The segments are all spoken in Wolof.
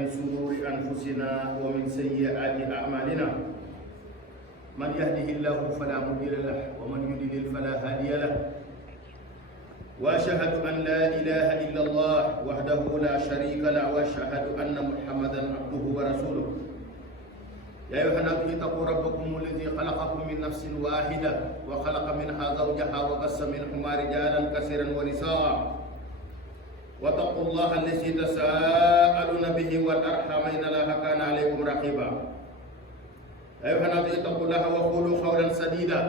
من شرور أنفسنا ومن سيئات أعمالنا من يهده الله فلا مضل له ومن يضلل فلا هادي له وأشهد أن لا إله إلا الله وحده لا شريك له وأشهد أن محمدا عبده ورسوله يا أيها الناس اتقوا ربكم الذي خلقكم من نفس واحدة وخلق منها زوجها وبث منهما رجالا كثيرا ونساء واتقوا الله الذي تساءلون به والأرحام إن الله كان عليكم رقيبا يا أيها الناس اتقوا الله وقولوا قولا سديدا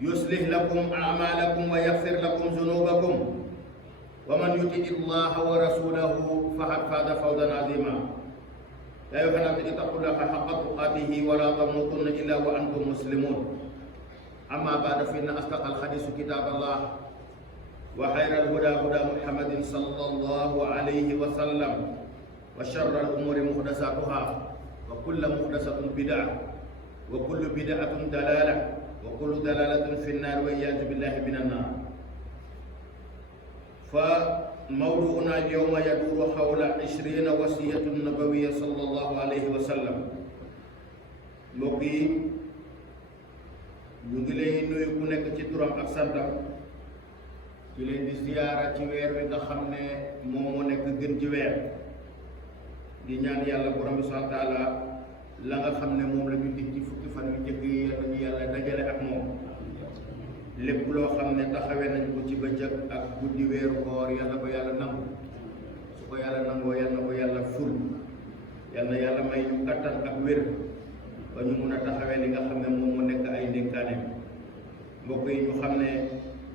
يصلح لكم أعمالكم ويغفر لكم ذنوبكم ومن يطع الله ورسوله فقد فاز فوزا عظيما يا أيها الناس اتقوا الله حق تقاته ولا تموتن إلا وأنتم مسلمون أما بعد فإن أصدق الحديث كتاب الله وخير الهدى هدى محمد صلى الله عليه وسلم وشر الأمور محدثاتها وكل محدثة بدعة وكل بدعة ضلالة وكل ضلالة في النار والعياذ بالله من النار. فموضوعنا اليوم يدور حول 20 وصية نبوية صلى الله عليه وسلم. mbokk yi ñu ngi lay nuyu ku nekk ci turam ak santam ci leen di ziyaara ci weer wi nga xam ne moo nekk gën ci weer di ñaan yàlla borom bi subhaanahu wa taala la nga xam ne moom la ñu dig ci fukki fan yu njëkk yi yàlla ñu yàlla dajale ak moom lépp loo xam ne taxawee nañ ko ci bëccëg ak guddi weeru koor yàlla ko yàlla nangu su ko yàlla nangoo yàlla na ko yàlla ful yàlla yàlla may ñu kattan ak wér ba ñu mun a taxawee li nga xam ne moom mu nekk ay ndénkaane mbokk yi ñu xam ne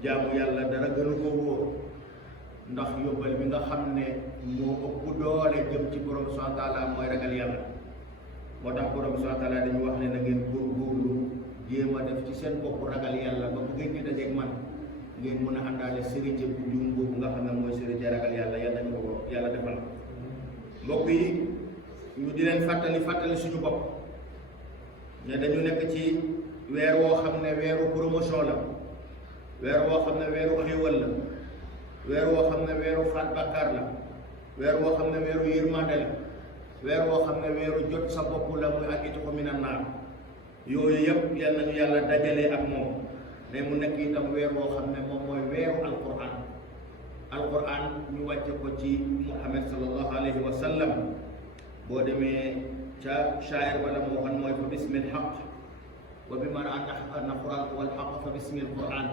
jaamu yàlla dara gënu ko wóor ndax yóbbal bi nga xam ne moo ëpp doole jëm ci borom subhaanahu wa taala mooy ragal yàlla moo tax borom subhaanahu wa taala dañu wax ne na ngeen góorgóorlu jéem a def ci seen bopp ragal yàlla ba bu ngeen di dajeeg man ngeen mën a àndaale sërite bu jum boobu nga xam ne mooy sërite ragal yàlla yàlla ñu ko yàlla defal mbokk yi ñu di leen fàttali suñu bopp ne dañu nekk ci weer woo xam ne weeru promotion la weer woo xam ne weeru xéewal la weer woo xam ne weeru faat bàkkaar la weer woo xam ne weeru yërmande la weer woo xam ne weeru jot sa bopp la muy àggiti ko minan naar yooyu yëpp yal nañu yàlla dajale ak moom mais mu nekk itam weer woo xam ne moom mooy weeru alquran ñu wàcce ko ci Muhammad sallallahu alayhi wa sallam boo demee ca shaa'ir ba la moo waxoon mooy fa bismil haqq wa bima anna quran wal haqq fa bismil quran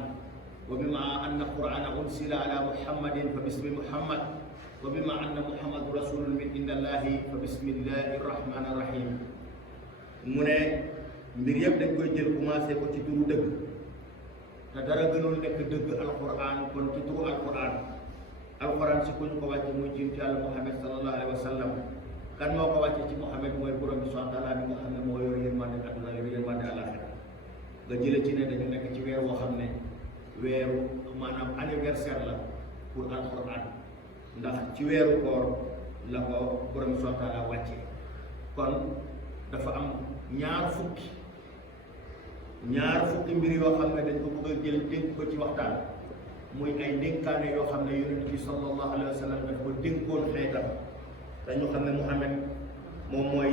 wa bima anna qur'ana unsila ala muhammadin fa bismi muhammad wa bima anna muhammadu rasulun min indillahi fa bismillahi rahmani rahim mu ne mbir yëpp dañ koy jël commencé ko ci turu dëgg te dara gënul nekk dëgg alquran kon ci turu alquran si ku ñu ko wàcce muy ci yàlla muhammad sallallahu alayhi wa sallam kan moo ko wàcce ci muhammad mooy borom bi subhaanahu wa taala bi nga xam ne moo yor yërmande àdduna yor yërmande àllaaxira nga jële ci ne dañu nekk ci weer woo xam ne weeru maanaam anniversaire la pour alquran ndax ci weeru koor la ko borom bi subhaanahu wa taala wàcce kon dafa am ñaar fukki mbir yoo xam ne dañ ko bëgg a jël dénk ko ci waxtaan muy ay dénkaane yoo xam ne yonent bi sallallahu alayhi wa sallam daf ko dénkoon xeetam dañu xam ne Muhammad moom mooy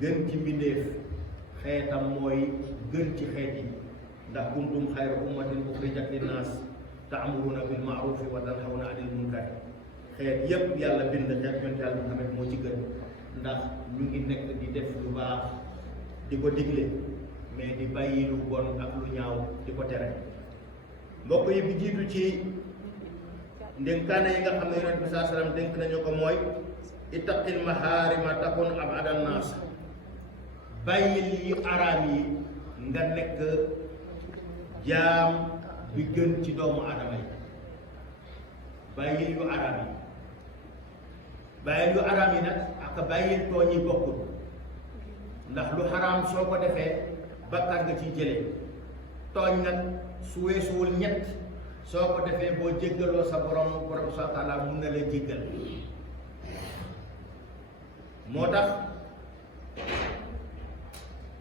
gën ci mbindeef xeetam mooy gën ci xeet yi ndax kuntum xayra ummatin uxrijat linnaas ta'muruna bil ma'rufi wa tanhawna anil munkar xeet yépp yàlla bind xeet yonent yàlla Muhammad moo ci gën ndax ñu ngi nekk di def lu baax di ko digle mais di bàyyi lu bon ak lu ñaaw di ko tere mbokk yi bi jiitu ci ndénkaane yi nga xam ne yonent bi saa sallam dénk nañu ko mooy ittaqil maharima takun abadan naas bàyyil yu araam yi nga nekk jaam bi gën ci doomu aadama yi bàyyil yu araam yi nag ak bàyyil tooñ yi bokkul ndax lu xaraam soo ko defee bakkaar nga ciy jëlee tooñ nag su weesuwul ñett soo ko defee boo jéggaloo sa borom subhaanahu wa taala mun na la jéggal moo tax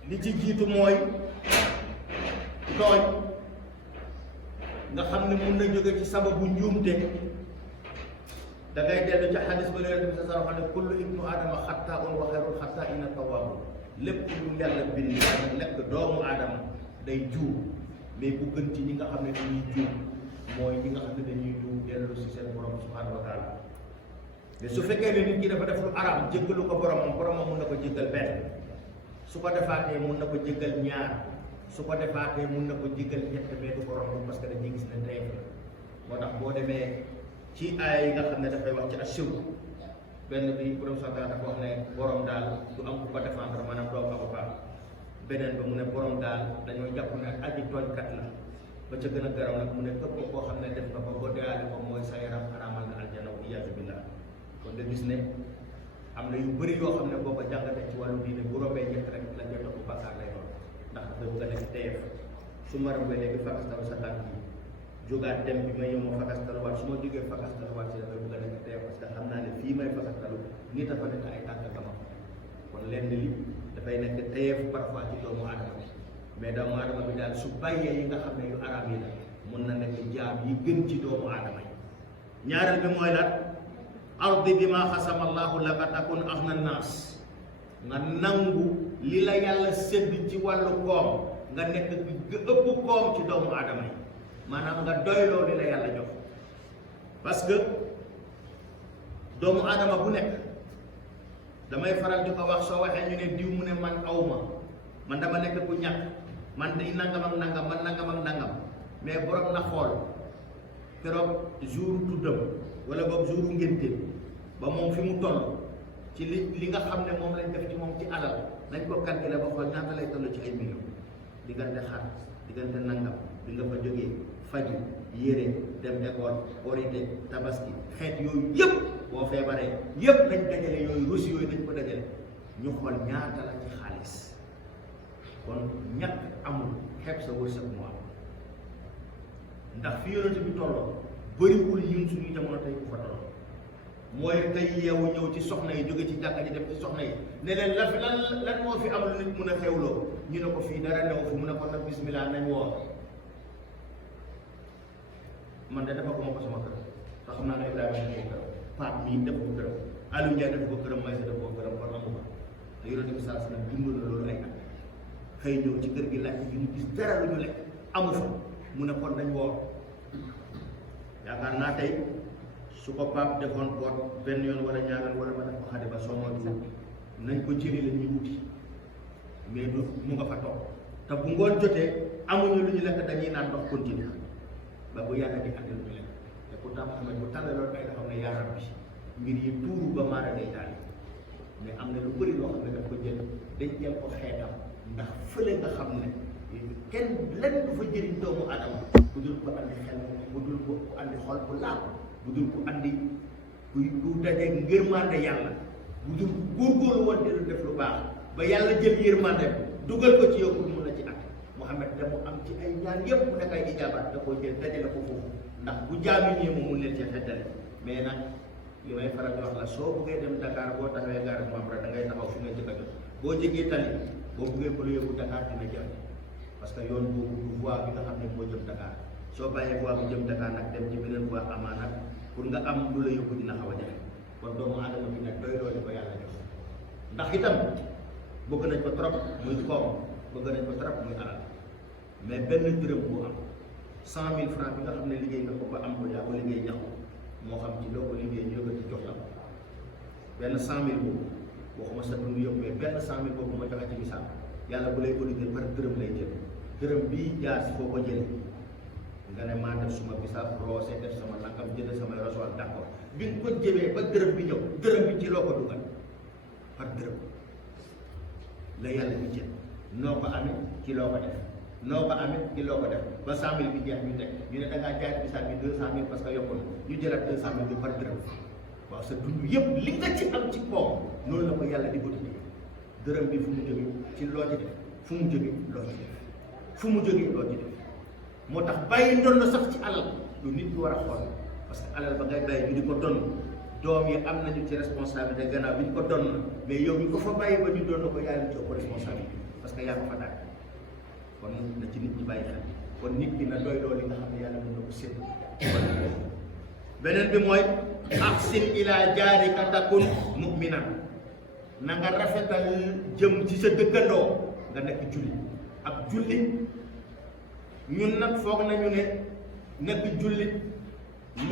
li ci jiitu mooy tooñ nga xam ne mun na jóge ci sababu njuumte da ngay dellu ci xadis ba Yonent bi sallallahu alayhi wa sallam kullu ibnu aadama xattaa'un wa xayrul xattaa'iina tawwaabuun lépp lu yàlla bind nekk doomu aadama day juum mais bu gën ci ñi nga xam ne dañuy juum mooy ñi nga xam ne dañuy juum dellu si seen borom subhaanahu wa taala mais su fekkee ne nit ki dafa def lu araam jéggalu ko boromam mun na ko jéggal benn su ko defaatee mun na ko jéggal ñaar su ko defaatee mun na ko jéggal ñett mais du ko romb parce que dañuy gis ne tey moo tax boo demee ci ay yi nga xam ne dafay wax ci ashirk benn bi borom santa dafa wax ne borom daal du am ku ko défendre maanaam doo avocat beneen ba mu ne borom daal dañoo jàpp ne aji tooñkat la ba ca gën a garaw nag mu ne képp koo xam ne def nga ko boo deyaale ko mooy sa yaram xaraamal na aljana wa iyaazu billah kon da gis ne am na yu bëri yoo xam ne boo ko jàngatee ci wàllu diine bu rombee ñett rek la koy topp bàkkaar lay doon ndax dafay bëgg a nekk teef su ma rombee léegi fakastalu sa tànk yi jógaat dem bi ma ñëw ma fakastaluwaat su ma jógee fakastaluwaat si dafay bëgg a nekk teef parce que xam naa ne fii may fakastalu nit a fa nekk ay tànk gama kon lenn li dafay nekk teef parfois ci doomu aadama bi mais doomu aadama bi daal su bàyyee yi nga xam ne yu araam yi la mun na nekk jaam yi gën ci doomu aadama yi ñaareel bi mooy lan ardi bi ma xasama allahu laka takun axna naas nga nangu li la yàlla sédd ci wàllu koom nga nekk bi ëpp koom ci doomu aadama yi maanaam nga doyloo li la yàlla jox parce que doomu aadama bu nekk damay faral di ko wax soo waxee ñu ne diw mu ne man awma man dama nekk ku ñàkk man day nangam ak nangam man nangam ak nangam mais borom na xool keroog jour tuddam wala boog jour ngénte ba moom fi mu toll ci li nga xam ne moom lañ def ci moom ci alal nañ ko calculer ba xool ñaata lay toll ci ay millions diggante xar diggante nangam bi nga fa jógee faju yére dem école korité tabaski xeet yooyu yëpp boo feebaree yëpp nañ dajale yooyu reçu yooyu nañ ko dajale ñu xool ñaata la ci xaalis kon ñàkk amul xeeb sa wërsëg mu am ndax fi yonent bi tolloo bëriwul ñun suñu jamono tey ku fa toll mooy tey yeewu ñëw ci soxna yi jóge ci jàkka ji dem ci soxna yi ne leen lan moo fi am lu nit mun a xewloo ñu ne ko fii dara newu fi mun a ko nag bismillah nañ woor man de dafa ko ma ko sama kër te xam naa ne Ibrahima def ko këram Pape mii def ko këram Aliou Ndiaye def ko këram Maysa def ko këram kon amu ko te yonent bi saa sallam dund na loolu ay at xëy ñëw ci kër gi laaj gi ñu gis dara lu ñu lekk amu fa mu ne kon dañ woor yaakaar naa tey su ko Pape defoon boot benn yoon wala ñaareel wala ma def ko xade ba soo moytuwul nañ ko jëli la ñuy wuti mais du mu nga fa toog te bu ngoon jotee amuñu lu ñu lekk dañuy naan ndox continue ba bu yàgg di àndal ñu lekk te pourtant Muhammad bu tàllaloon ay dafa ne yaa rabbi mbir yi tuuru ba maara day daal mais am na lu bëri loo xam ne daf ko jël dañ jël ko xeetam ndax fële nga xam ne kenn lenn du fa jëriñ doomu adama bu dul ko andi xel bu dul ko andi xol bu laal bu dul ko andi ku dajee ngërmande yàlla bu dul góorgóorlu woon di def lu baax ba yàlla jël yërmande dugal ko ci yow pour mun a ci at Muhammad da mu am ci ay ñaan yëpp mu nekk ay ijaabaat da koo jël dajale ko foofu ndax bu jaami ñëwee mu mun leen cee xettale mais nag li may faral di wax la soo buggee dem Dakar boo taxawee gaar mu am rek da ngay taxaw fi nga jëkk a jot boo jegee tali boo buggee ko la yóbbu Dakar dina jëm parce que yoon boobu du voie bi nga xam ne moo jëm Dakar soo bàyyee voie bu jëm Dakar nag dem ci beneen voie amaana pour nga am lu la yóbbu dina xaw a jafe kon doomu aadama bi nag doy loolu ko yàlla jox ndax itam bëgg nañ ko trop muy koom bëgg nañ ko trop muy alal mais benn dërëm bu am 100 000 francs bi nga xam ne liggéey nga ko ba am ko yaa ko liggéey ñax moo xam ci loo ko liggéey ñu yëkkati jox la benn 100 000 boobu waxuma sa dund yëpp mais benn 100 000 boobu ma joxe ci misaal yàlla bu lay auditer par dërëm lay jël dërëm bii jaar si foo ko jëlee nga ne maa def suma bisaab roose def sama nangam jënd samay rasoir d'accord bi nga ko jëmee ba dërëm bi ñëw dërëm bi ci loo ko dugal par dërëm la yàlla bi jël noo ko amee ci loo ko def noo ko amee ci loo ko def ba 100 000 bi jeex ñu teg ñu ne da ngaa jaay bisaab bi 200 000 parce que yokkul ñu jëlaat 200 000 bi par dërëm waaw sa dund yëpp li nga ci am ci koom noonu la ko yàlla di auditer dërëm bi fu mu jógee ci loo ci def fu mu jógee loo ci def fu mu jógee loo ci def moo tax bàyyi ndoon na sax ci alal lu nit ki war a xool parce que alal ba ngay bàyyi ñu di ko donn doom yi am nañu ci responsabilité gannaaw bi ñu ko donn mais yow ñu ko fa bàyyi ba ñu doon na ko yaa ngi ci ëpp responsabilité parce que yaa ko fa daal kon na ci nit ñi bàyyi xel kon nit ki na doy loolu li nga xam ne yàlla mën na ko sédd beneen bi mooy ahsin ila jaarika takun mu'minan, na nga rafetal jëm ci sa dëkkandoo nga nekk jullit. ab jullit ñun nag foog nañu ne nekk jullit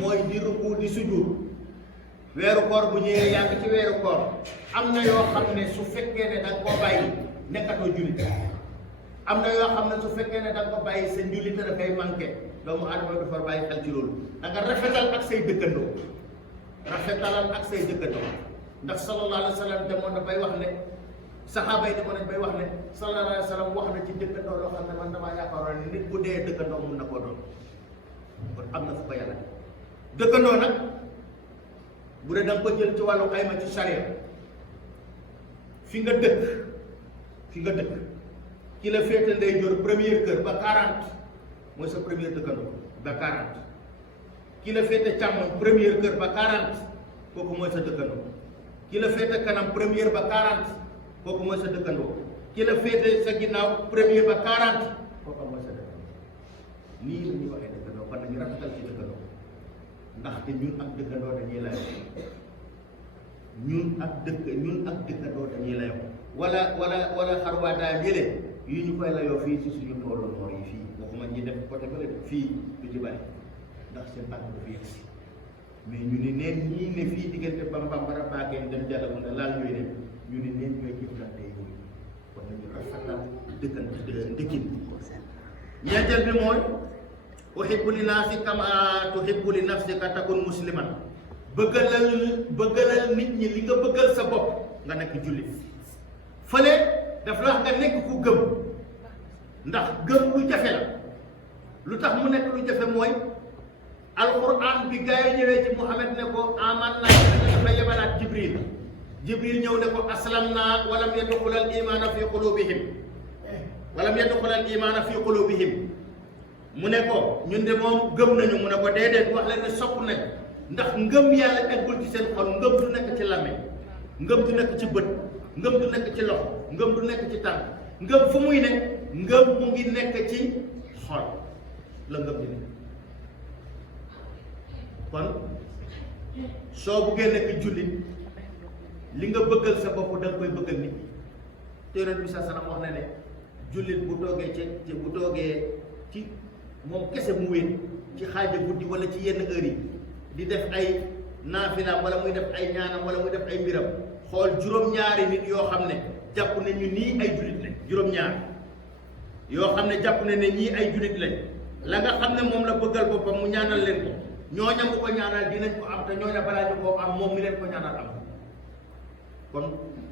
mooy di ruku di sujud. weeru koor bu ñëwee yaa ngi ci weeru koor, am na yoo xam ne su fekkee ne danga ko bàyyi nekkatoo jullit. am na yoo xam ne su fekkee ne danga ko bàyyi sa njullit dafay manqué. doomu aadama dafa bàyyi xel ci loolu. da nga rafetal ak say dëkkandoo, rafetalal ak say dëkkandoo, ndax sallallahu alayhi wa sallam demoon na bay wax ne saxaaba yi demoon nañ bay wax ne sallallahu alayhi wa sallam wax na ci dëkkandoo loo xam ne man damaa yaakaaroon ne nit bu dee dëkkandoo mun na koo doon. kon am na fu ko yàlla dëkkandoo nag bu dee da nga ko jël ci wàllu ayma ci charia, fi nga dëkk ki la féete ndeyjoor première kër ba 40 mooy sa première dëkkandoo ba 40. ki la féete càmmoñ première kër ba 40 kooku mooy sa dëkkandoo. ki la féete kanam première ba 40 kooku mooy sa dëkkandoo. ki la féete sa ginnaaw première ba 40 kooku mooy sa dëkkandoo. nii la ñuy waxee dëkkandoo, kon nañu rafetal ci dëkkandoo, ndaxte ñun ak dëkkandoo dañuy layoo. ñun ak dëkkandoo dañuy layoo. wala xarwaataay yële yi ñu koy layoo fii ci suñu toolu noor yi fii, waxuma ñi def côté bële fii du ci bari ndax seen tànk dafa yegg si. mais ñu ni neen ñii ne fii diggante Bambara Baakeen dem Jalawu ne laal ñooy dem ñu ni neen ñooy jëflante yooyu. kon nañu rafetal ndëkkin. ñeenteel bi mooy uhibbu li naasi kama tuhibbu li nafsika takun musliman. bëggalal nit ñi li nga bëggal sa bopp nga nekk jullit. fële daf la wax nga nekk ku gëm, ndax gëm lu jafe la. lu tax mu nekk lu jafe mooy alquran bi gaa yi ñëwee ci Muhammad ne ko aman naa dafa yebalaat Jibril ñëw ne ko aslam naa walam yadxulal imaana fi qulubihim mu ne ko ñun de moom gëm nañu, mu ne ko déedéet wax leen ne sopp nañ, ndax ngëm yàlla eggul ci seen xol. ngëm du nekk ci làmmiñ, ngëm du nekk ci bët, ngëm du nekk ci loxo, ngëm du nekk ci tànk. ngëm fu muy ne ngëm mu ngi nekk ci xol la ngëm di nekk. kon soo buggee nekk jullit li nga bëggal sa bopp da nga koy bëggal nit ñi. te Yonent bi sallallahu alayhi wasallam wax na ne jullit bu toogee ci moom kese mu wéet ci xaaja guddi wala ci yenn heure yi di def ay naafilaam wala muy def ay ñaanam wala muy def ay mbiram, xool juróom-ñaari nit yoo xam ne jàpp nañu nii ay jullit lañ. juróom-ñaar yoo xam ne jàpp na ne ñii ay jullit lañ, la nga xam ne moom la bëggal boppam mu ñaanal leen ko, ñooña mu ko ñaanal dinañ ko am, te ñooña balaa ñu koo am moom mi leen ko ñaanal am. kon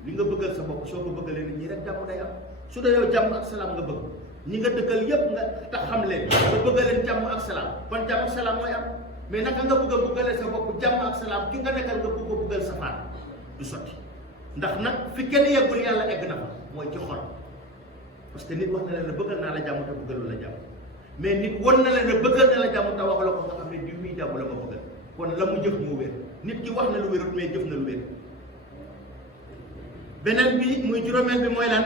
li nga bëggal sa bopp soo ko bëggalee nit ñi rek jàmm day am. su dee yow jàmm ak salaam nga bëgg, ñi nga dëkkal yépp nga tax xam leen nga bëggal leen jàmm ak salaam, kon jàmm ak salaam mooy am. mais naka nga bëgg a bëggalee sa bopp jàmm ak salaam ki nga nekkal nga bëgg a bëggal safaan, du sotti. ndax nag fi kenn yeggul yàlla egg na fa mooy ci xol. parce que nit wax na leen ne bëggal naa la jàmm te bëggalu la jàmm, mais nit won na leen ne bëggal na la jàmm te waxu la ko nga xam ne diw muy jàmm la ma bëggal. kon la mu jëf moo wér. nit ki wax na lu wérut mais jëf na lu wér. beneen bi muy juróomeel bi mooy lan?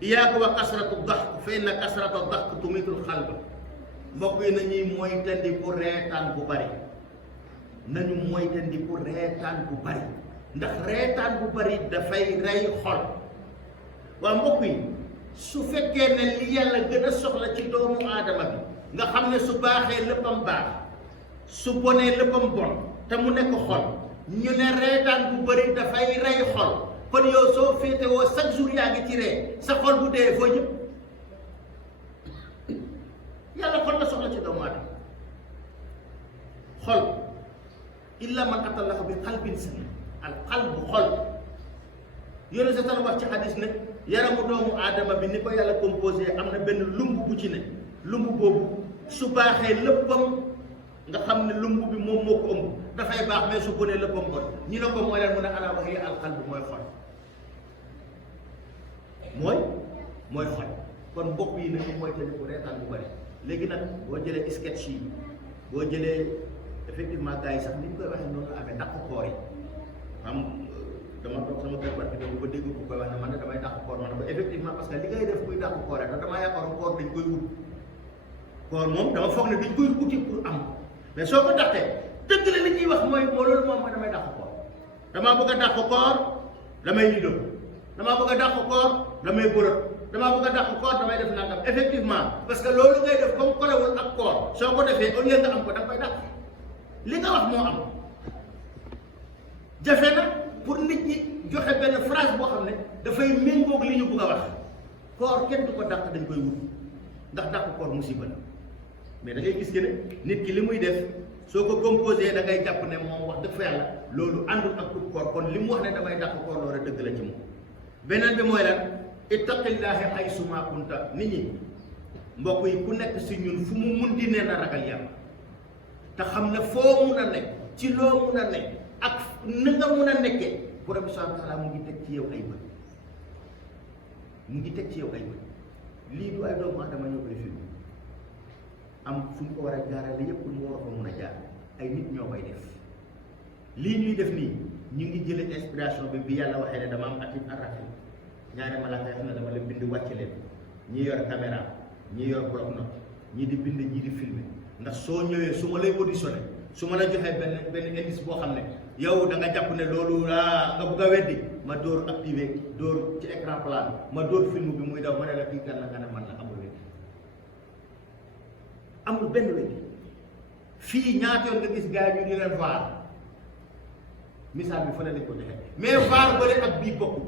iyyaka wa kasratu daxk fa inna kasratu daxk tumitul xalba. mbokk yi nañuy moytandi ku reetaan bu bari, nañu moytandi ku reetaan bu bari, ndax reetaan bu bari dafay rey xol. waa mbokk yi su fekkee ne li yàlla gën a soxla ci doomu aadama bi nga xam ne su baaxee léppam baax, su bonee léppam bon, te mu nekk xol, ñu ne reetaan bu bari dafay rey xol. kon yow soo féetewoo chaque jour yaa ngi ci ree, sa xol bu dee foo jëm? yàlla xol la soxla ci doomu aadama. xol illa man atallaha bi qalbin salim. al qalbu xol. yone sa tan wax ci hadis ne yaramu doomu aadama bi ni ko yàlla composé am na benn lumb bu ci ne. lumb boobu su baaxee léppam nga xam ne lumb bi moom moo ko ëmb dafay baax, mais su bonee léppam bon. ñu ne ko mooy leen mun a ala waxee al qalbu mooy xol. mooy xol. kon mbokk yi nañu mooy te ko reetaan bu bari. léegi nag boo jëlee sketch yi, boo jëlee effectivement gars yi sax ni ñu koy waxee noonu la amee dàq koor yi. dama toog sama kër barki ba dégg ko koy wax ne man de damay dàq koor, man ne ko effectivement parce que li ngay def muy dàq koor rek damaa yaakaaroon koor dañ koy wut. koor moom dama foog ne dañ koy wuti pour am, mais soo ko dàqee dëgg la li ñuy wax mooy loolu moom mooy damay dàq koor damaa bëgg a dàq koor damay lido damaa bëgg a dàq koor damay bërët damaa bëgg a dàq koor damay def nangam effectivement parce que loolu ngay def comme kolewul ak koor soo ko defee au lieu nga am ko da nga koy dàq li nga wax moo am jafe na pour nit ñi joxe benn phrase boo xam ne dafay méngoog li ñu bëgg a wax koor kenn du ko dàq dañ koy wut ndax dàq koor musiba la mais da ngay gis que ne nit ki li muy def soo ko composé da ngay jàpp ne moom wax dëgg fa yàlla loolu àndul ak ut koor kon li mu wax ne damay dàq koor loolu dëgg la ci moom beneen bi mooy lan ittaqillaahi haysuma kunta nit ñi mbokk yi ku nekk si ñun fu mu mun di nee na ragal yàlla te xam ne foo mun a nekk ci loo mun a nekk ak na nga mun a nekkee borom bi subhaanahu wa taala mu ngi teg ci yow ay bët mu ngi teg ci yow ay bët lii du ay doomu aadama ñoo koy film am fu ñu ko war a jaarale yépp mu war a ko mun a jaar ay nit ñoo koy def lii ñuy def nii ñu ngi jële inspiration bi yàlla waxee ne dama am atif arrafin ñaari malaaka yoo xam ne dama leen bind wàcce leen ñi yor caméra ñi yor bloc note ñi di bind ñi di filmer ndax soo ñëwee su ma lay auditionné su ma la joxee benn indice boo xam ne yow da nga jàpp ne loolu nga bugg a weddi ma dóor activé dóor ci écran plat bi ma dóor film bi muy daw ma ne la kii kan la nga ne man la amul weddi amul benn weddi fii ñaata yoon nga gis gars yi ñu leen vaar misaal bi fa la lañ ko joxe mais vaar bële ak bii bokkul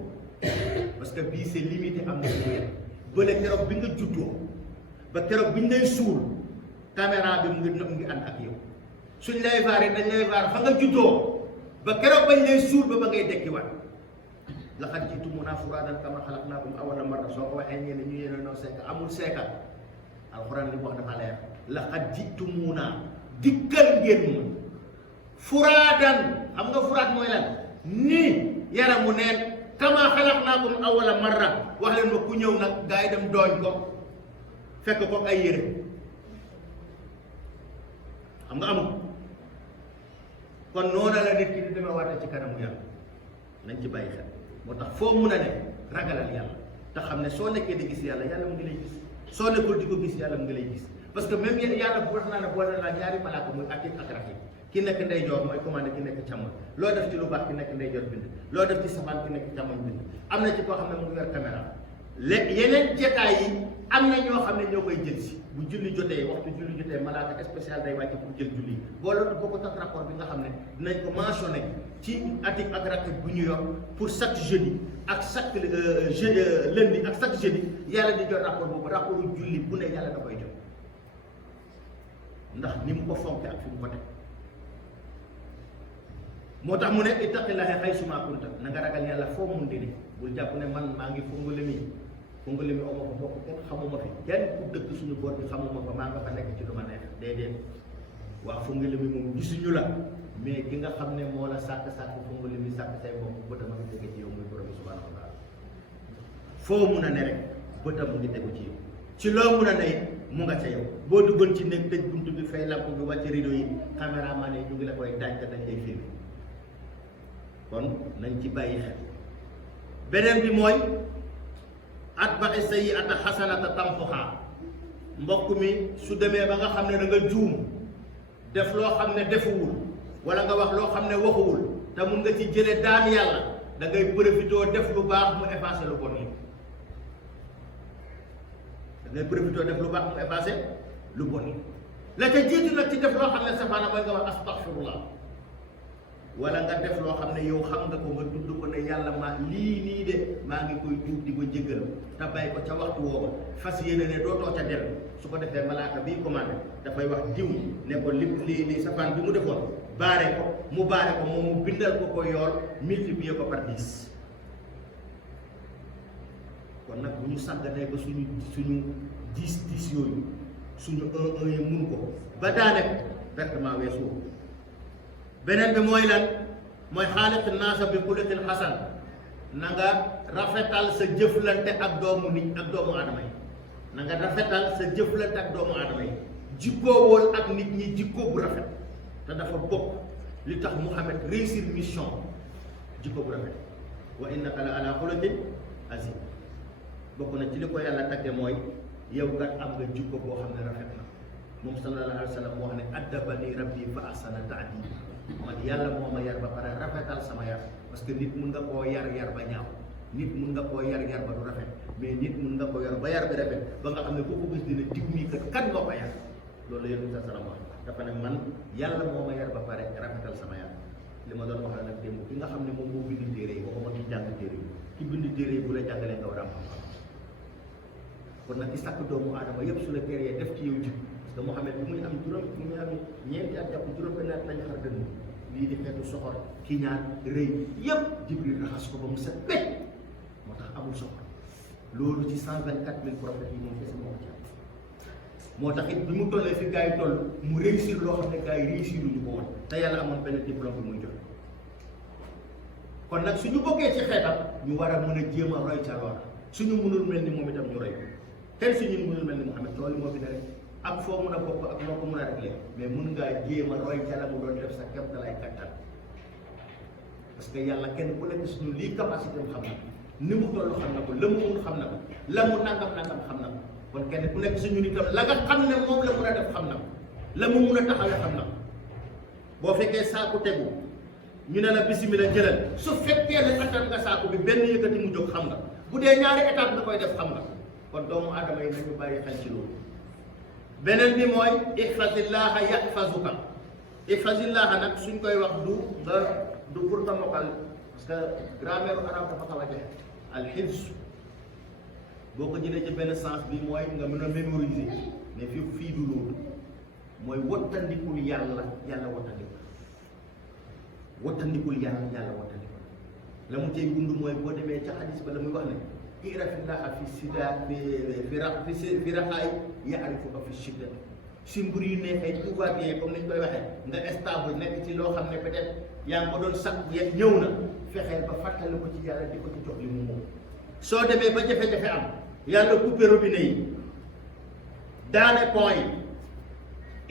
parce que bii c'est limité am na lu bële keroog bi nga juddoo ba keroog bi ñu lay suul caméra bi mu ngi ànd ak yow suñ lay vaar yi dañ lay vaar fa nga juddoo ba keroog bañ lay suul ba ngay dekkiwaat laqad ji'tumunaa furaadan kamaa xalaqnaakum awwala marra soo ko waxee ñenn ñu yéen a noo seeka amul seeka alxuraan li mu wax dafa leer laqad ji'tumunaa dikkal ngeen ma furaadan xam nga furaat mooy lan nii yaramu neen kamaa xalaqnaakum awwala marra wax leen ma ku ñëw nag gaa yi dem dooñ ko fekk ko ay yére xam nga amul kon noonu la nit ki di demee waate ci kanamu yàlla nañ ci bàyyi xel moo tax foo mun a ne ragalal yàlla te xam ne soo nekkee di gis yàlla yàlla mu ngi lay gis soo nekkul di ko gis yàlla mu ngi lay gis parce que même yàlla bu wax naa ne boole naa ñaari malaaka muy atit ak raqib ki nekk ndeyjoor mooy commandé ki nekk càmmoñ loo def ci lu baax ki nekk ndeyjoor bind loo def ci safaan ki nekk càmmoñ bind am na ci koo xam ne mu ngi yor caméra yeneen jetaay yi am na ñoo xam ne ñoo koy jël si bu julli jotee waxtu julli jotee malaaka spécial day wàcc pour jël julli boole boo ko tax rapport bi nga xam ne dinañ ko mentionné ci atik ak raqib bu ñu yor pour chaque jeudi ak chaque lundi ak chaque jeudi yàlla di jot rapport boobu rapport julli bu ne yàlla da koy jot ndax ni mu ko fonke ak fi mu ko teg moo tax mu ne ittaqillaaha haysumaa kunta na nga ragal yàlla foo mun di ne bul jàpp ne man maa ngi Fongolemi oma ko bokk kenn xamuma fi kenn ku dëkk suñu boor bi xamuma fa maa nga fa nekk ci lu ma neex déedéet waa Fongolemi moom gisuñu la mais ki nga xam ne moo la sàkk Fongolemi sàkk say bopp bëtam a ngi tege ci yow muy borom bi subhaanahu wa taala foo mun a ne rek bëtam mu ngi tegu ci yow ci loo mun a ne mu nga ca yow boo duggoon ci nekk tëj buntu bi fay lamp bi wàcc rideau yi caméraman yi ñu ngi la koy daaj te dañ lay filmé kon nañ ci bàyyi xel beneen bi mooy atba'i sayyi'ata hasanata tamhuha mbokk mi su demee ba nga xam ne da nga juum def loo xam ne defuwul wala nga wax loo xam ne waxuwul te mun nga ci jële daan yàlla da ngay profitoo def lu baax mu effacé lu bon li da ngay profitoo def lu baax mu effacé lu bon li la ca jiitu nag ci def loo xam ne safaana mooy nga wax astaghfirullah wala nga def loo xam ne yow xam nga ko nga tudd ko ne yàlla lii nii de maa ngi koy tuub di ko jéggal te bàyyi ko ca waxtu woowa fas yéene ne dootoo ca dellu su ko defee malaaka bii commandé dafay wax diw ne ko li safaan bi mu defoon baare ko mu moom mu bindal ko yool multiplier ko par 10 kon nag bu ñu sàgganee ba suñu 10 yooyu suñu 1 yi mun ko ba daane ko pertement weesu beneen bi mooy lan mooy xaaliq naasa bi xuluqin xasan na nga rafetal sa jëflante ak doomu nit ak doomu aadama yi na nga rafetal sa jëflante ak doomu aadama yi jikkoowool ak nit ñi jikkoo bu rafet te dafa bokk li tax Muhammad réussir mission jikko bu rafet wa innaka la ala xuluqin azim bokk na ci li ko yàlla tagge mooy yow kat am nga jikko boo xam ne rafet na moom sallallahu alayhi wa sallam wax ne addabani rabbi fa ahsana ta'dibi man yàlla moo ma yar ba pare rafetal sama yar parce que nit mun nga koo yar ba ñaaw nit mun nga koo yar ba du rafet mais nit mun nga ko yar ba yar bi rafet ba nga xam ne boo ko gis dina diw mii kan moo ko yar loolu la yéen sa salam wax dafa ne man yàlla moo ma yar ba pare rafetal sama yar li ma doon wax nag démb ki nga xam ne moom moo bind téere yi waxuma ki jàng téere yi ki bind téere yi bu la jàngalee nga war a am xam-xam kon nag ki sàkk doomu aadama yëpp su la téere def ci yow jib parce que Muhammad bu muy am ñeenti at jàpp juróom-benn at lañ xar dënn lii di xeetu soxor ki ñaan rëy yëpp Jibril raxas ko ba mu set pecc moo tax amul soxor loolu ci 124 000 prophètes yi moom kese moo ko ci am moo tax it bi mu tollee fi gars yi toll mu réussir loo xam ne gars yi réussir ñu ko woon te yàlla amoon benn diplôme bi muy joxe kon nag suñu bokkee ci xeetam ñu war a mën a jéem a roy ca loola suñu mënul mel ni moom itam ñu roy kenn suñu mënul mel ni Muhammad loolu moo fi ne rek ak foo mën a bokk ak noo ko mën a réglé mais mun ngaa jéem a roy ca la mu doon def sa kem dalay kattan parce que yàlla kenn ku nekk suñu lii capacité am xam na ni mu toll xam na ko la mu mun xam na ko la mu nangam xam na ko kon kenn ku nekk suñu nitam la nga xam ne moom la mun a def xam na ko la mu mun a taxawee xam na ko boo fekkee saaku tegu ñu ne la bisimilah jëlal su fekkee ne attan nga saaku bi benn yëkkati mu jóg xam nga bu dee ñaari étape nga koy def xam nga kon doomu aadama yi nañu bàyyi xel ci loolu beneen bi mooy ihfazillaha yahfazuka ihfazillaha nag suñ koy wax du pour nga mokkal parce que grammaire arabe dafa xaw a jafe al hifz boo ko jëlee ci benn sens bi mooy nga mën a mémoriser mais fii du loolu mooy wattandikul yàlla wattandikul yàlla wattandikul la mu cay gund mooy boo demee ca xadis ba la muy wax ne irafillaha fi sida fi raxaay yaarifuka fi shidda si mbir yu neexee tout va bien comme ni ñu koy waxee nga stable nekk ci loo xam ne peut-être yaa ngi ko doon sax yeeg ñëw na fexeel ba fàttali ko ci yàlla di ko ci jox li mu moom soo demee ba jafe-jafe am yàlla coupé robinet yi daane pont yi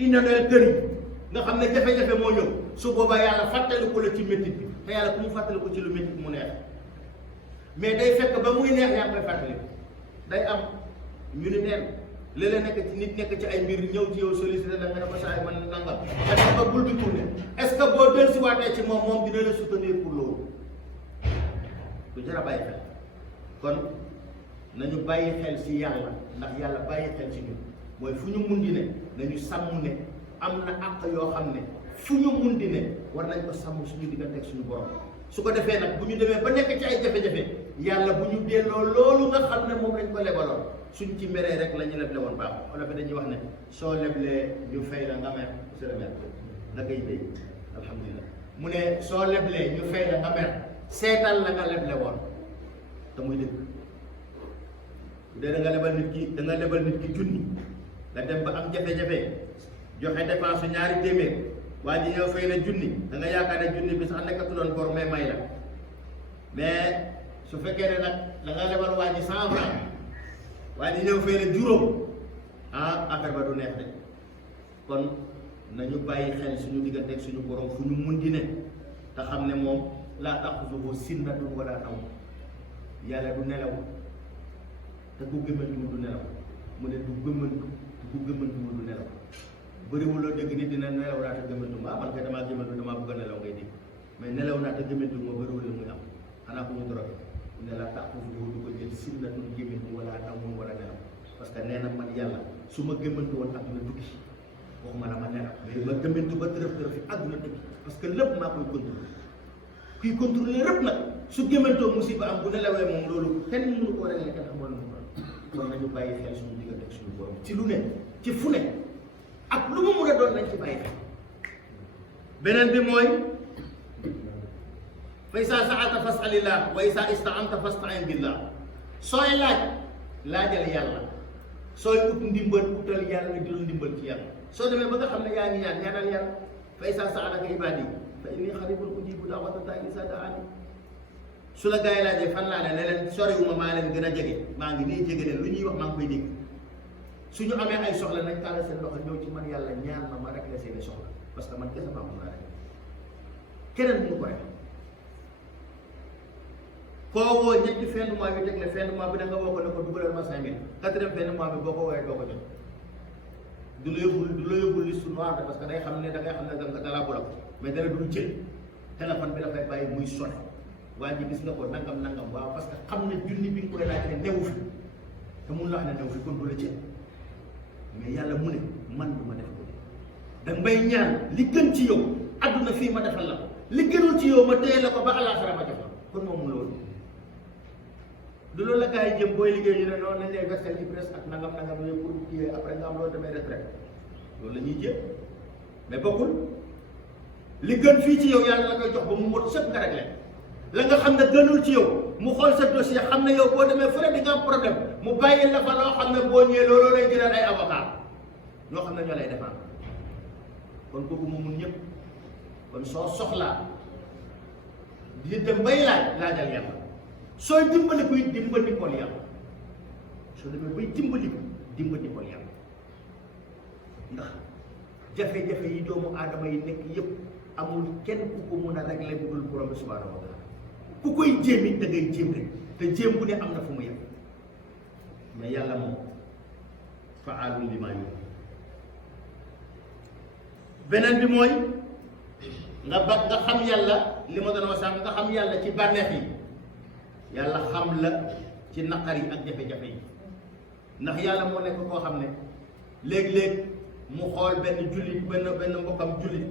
inondé kër yi nga xam ne jafe-jafe moo ñëw su boobaa yàlla fàttali ko la ci métit bi te yàlla ku mu fàttali ko ci lu métit mu neex mais day fekk ba muy neex yaa ngi koy fàttali day am ñu ni neen léeg-léeg nekk ci nit nekk ci ay mbir ñëw ci yow sollicité la nga ne ko saa man nangam nga dem ba bul bi tourné est-ce que boo dellusiwaatee ci moom dina la soutenir pour loolu lu jar a bàyyi xel kon nañu bàyyi xel ci yàlla ndax yàlla bàyyi xel ci ñun mooy fu ñu mun di ne nañu sàmm ne am na àq yoo xam ne fu ñu mun di ne war nañ ko sàmm suñu diggante ak suñu borom su ko defee nag bu ñu demee ba nekk ci ay jafe-jafe yàlla bu ñu delloo loolu nga xam ne moom lañ ko lebaloon suñ ci meree rek la ñu leble woon baax wala fi dañuy wax ne soo leblee ñu fay la nga mer monsieur le maire nga koy béy alhamdulilah mu ne soo leblee ñu fay la nga mer seetal la nga leble woon te muy dëgg bu dee da nga lebal nit ki junni nga dem ba am jafe-jafe joxe dépense ñaari téeméer waa ji ñëw fay la junni da nga yaakaar ne junni bi sax nekkatu doon bor mais may la mais su fekkee ne nag da nga lebal waa ji 100 francs waa ji ñëw fay la juróom affaire ba du neex de kon nañu bàyyi xel suñu diggante ak suñu borom fu ñu mun di ne te xam ne moom laa taxuzuhu sinnatun wala nawm yàlla du nelaw te ku gëmmantuwul du nelaw mu ne du gëmmantuwul du nelaw bëriwul loo dégg nit dina nelaw naa te gëmmantu man kay damaa gëmmantu damaa bëgg a nelaw ngay dégg mais nelaw naa te gëmmantu ma bëriwul la muy am xanaa ko ñu drogué ne la taxuzuhu du ko jël sinnatun gëmmantu wala nawm wala nelaw parce que nee na man yàlla su ma gëmmantu woon àdduna tukki waxuma la ma nelaw mais ma gëmmantu ba tërëf fi àdduna tukki parce que lépp maa koy contrôler kuy contrôler lépp nag su gëmmantoo musiba am bu nelawee moom loolu kenn mënu koo réglé kenn xamoon na kon nañu bàyyi xel suñu diggante ak suñu borom ci lu ne ci fu ne ak lu mu mun a doon nañ ci bàyyi xel beneen bi mooy fa izaa sa'alta fas'alillah wa izaa ista'anta fasta'in billah sooy laajal yàlla sooy ut ndimbal utal yàlla di la ndimbal ci yàlla soo demee ba nga xam ne yaa ngi ñaanal yàlla fa izaa sa'alaka ibaadi fa inni qaribun ujiibu da'wata daa'i izaa da'aani su la gaa yi laajee fan laa ne leen soriwuma maa leen gën a jege maa ngi nii jege leen lu ñuy wax maa ngi koy dégg suñu amee ay soxla nañ tàllal seen loxo ñëw ci man yàlla ñaan ma rek la seeni soxla parce que man kese maa ko mën a rek keneen mënu ko rek koo woo ñetti fin du mois bi teg la fin du mois bi da nga woo ko ne ko dugalal ma 5000 quatrième fin du mois bi boo ko woowee doo ko jot du la yóbbul liste noire parce que day xam ne da ngay xam ne da laa bloqué mais dara dul jël téléphone bi dafay bàyyi muy sonné waa ji gis nga ko nangam waaw parce que xam ne junni bi nga koy laaj ne newu fi te mun la wax ne newu fi kon du la jël mais yàlla mu ne man du ma def ko da nga may ñaan li gën ci yow adduna fii ma defal la ko li gënul ci yow ma téye la ko ba àllaaxira ma jox la kon moom mu loolu du loolu la gars yi jëm booy liggéey ñu ne noonu nañ lay verser IPRES ak nangam yooyu pour kii après nga am loolu demee retraite loolu la ñuy jëm mais bokkul li gën fii ci yow yàlla la koy jox ba mu mot sëpp nga réglé la nga xam ne gënul ci yow mu xool sa dossier xam ne yow boo demee fële di nga am problème mu bàyyi la fa loo xam ne boo ñëwee looloo lay jëlal ay avocat ñoo xam ne ñoo lay défendre kon kooku mu mun ñëpp kon soo soxlaa di dem bay laajal yàlla sooy dimbali ko it dimbali ko yàlla soo demee bay dimbali ko yàlla ndax jafe-jafe yi doomu aadama yi nekk yëpp amul kenn ku ko mun a régler bu dul borom bi subhaanahu wa taala ku koy jéem it da ngay jéem rek te jéem bu ne am na fu mu yem mais yàlla moom fa'aalun limaa yurid beneen bi mooy nga xam yàlla li ma doon wax sànq nga xam yàlla ci bànneex yi yàlla xam la ci naqar yi ak jafe-jafe yi ndax yàlla moo nekk koo xam ne léeg-léeg mu xool benn jullit benn mbokkam jullit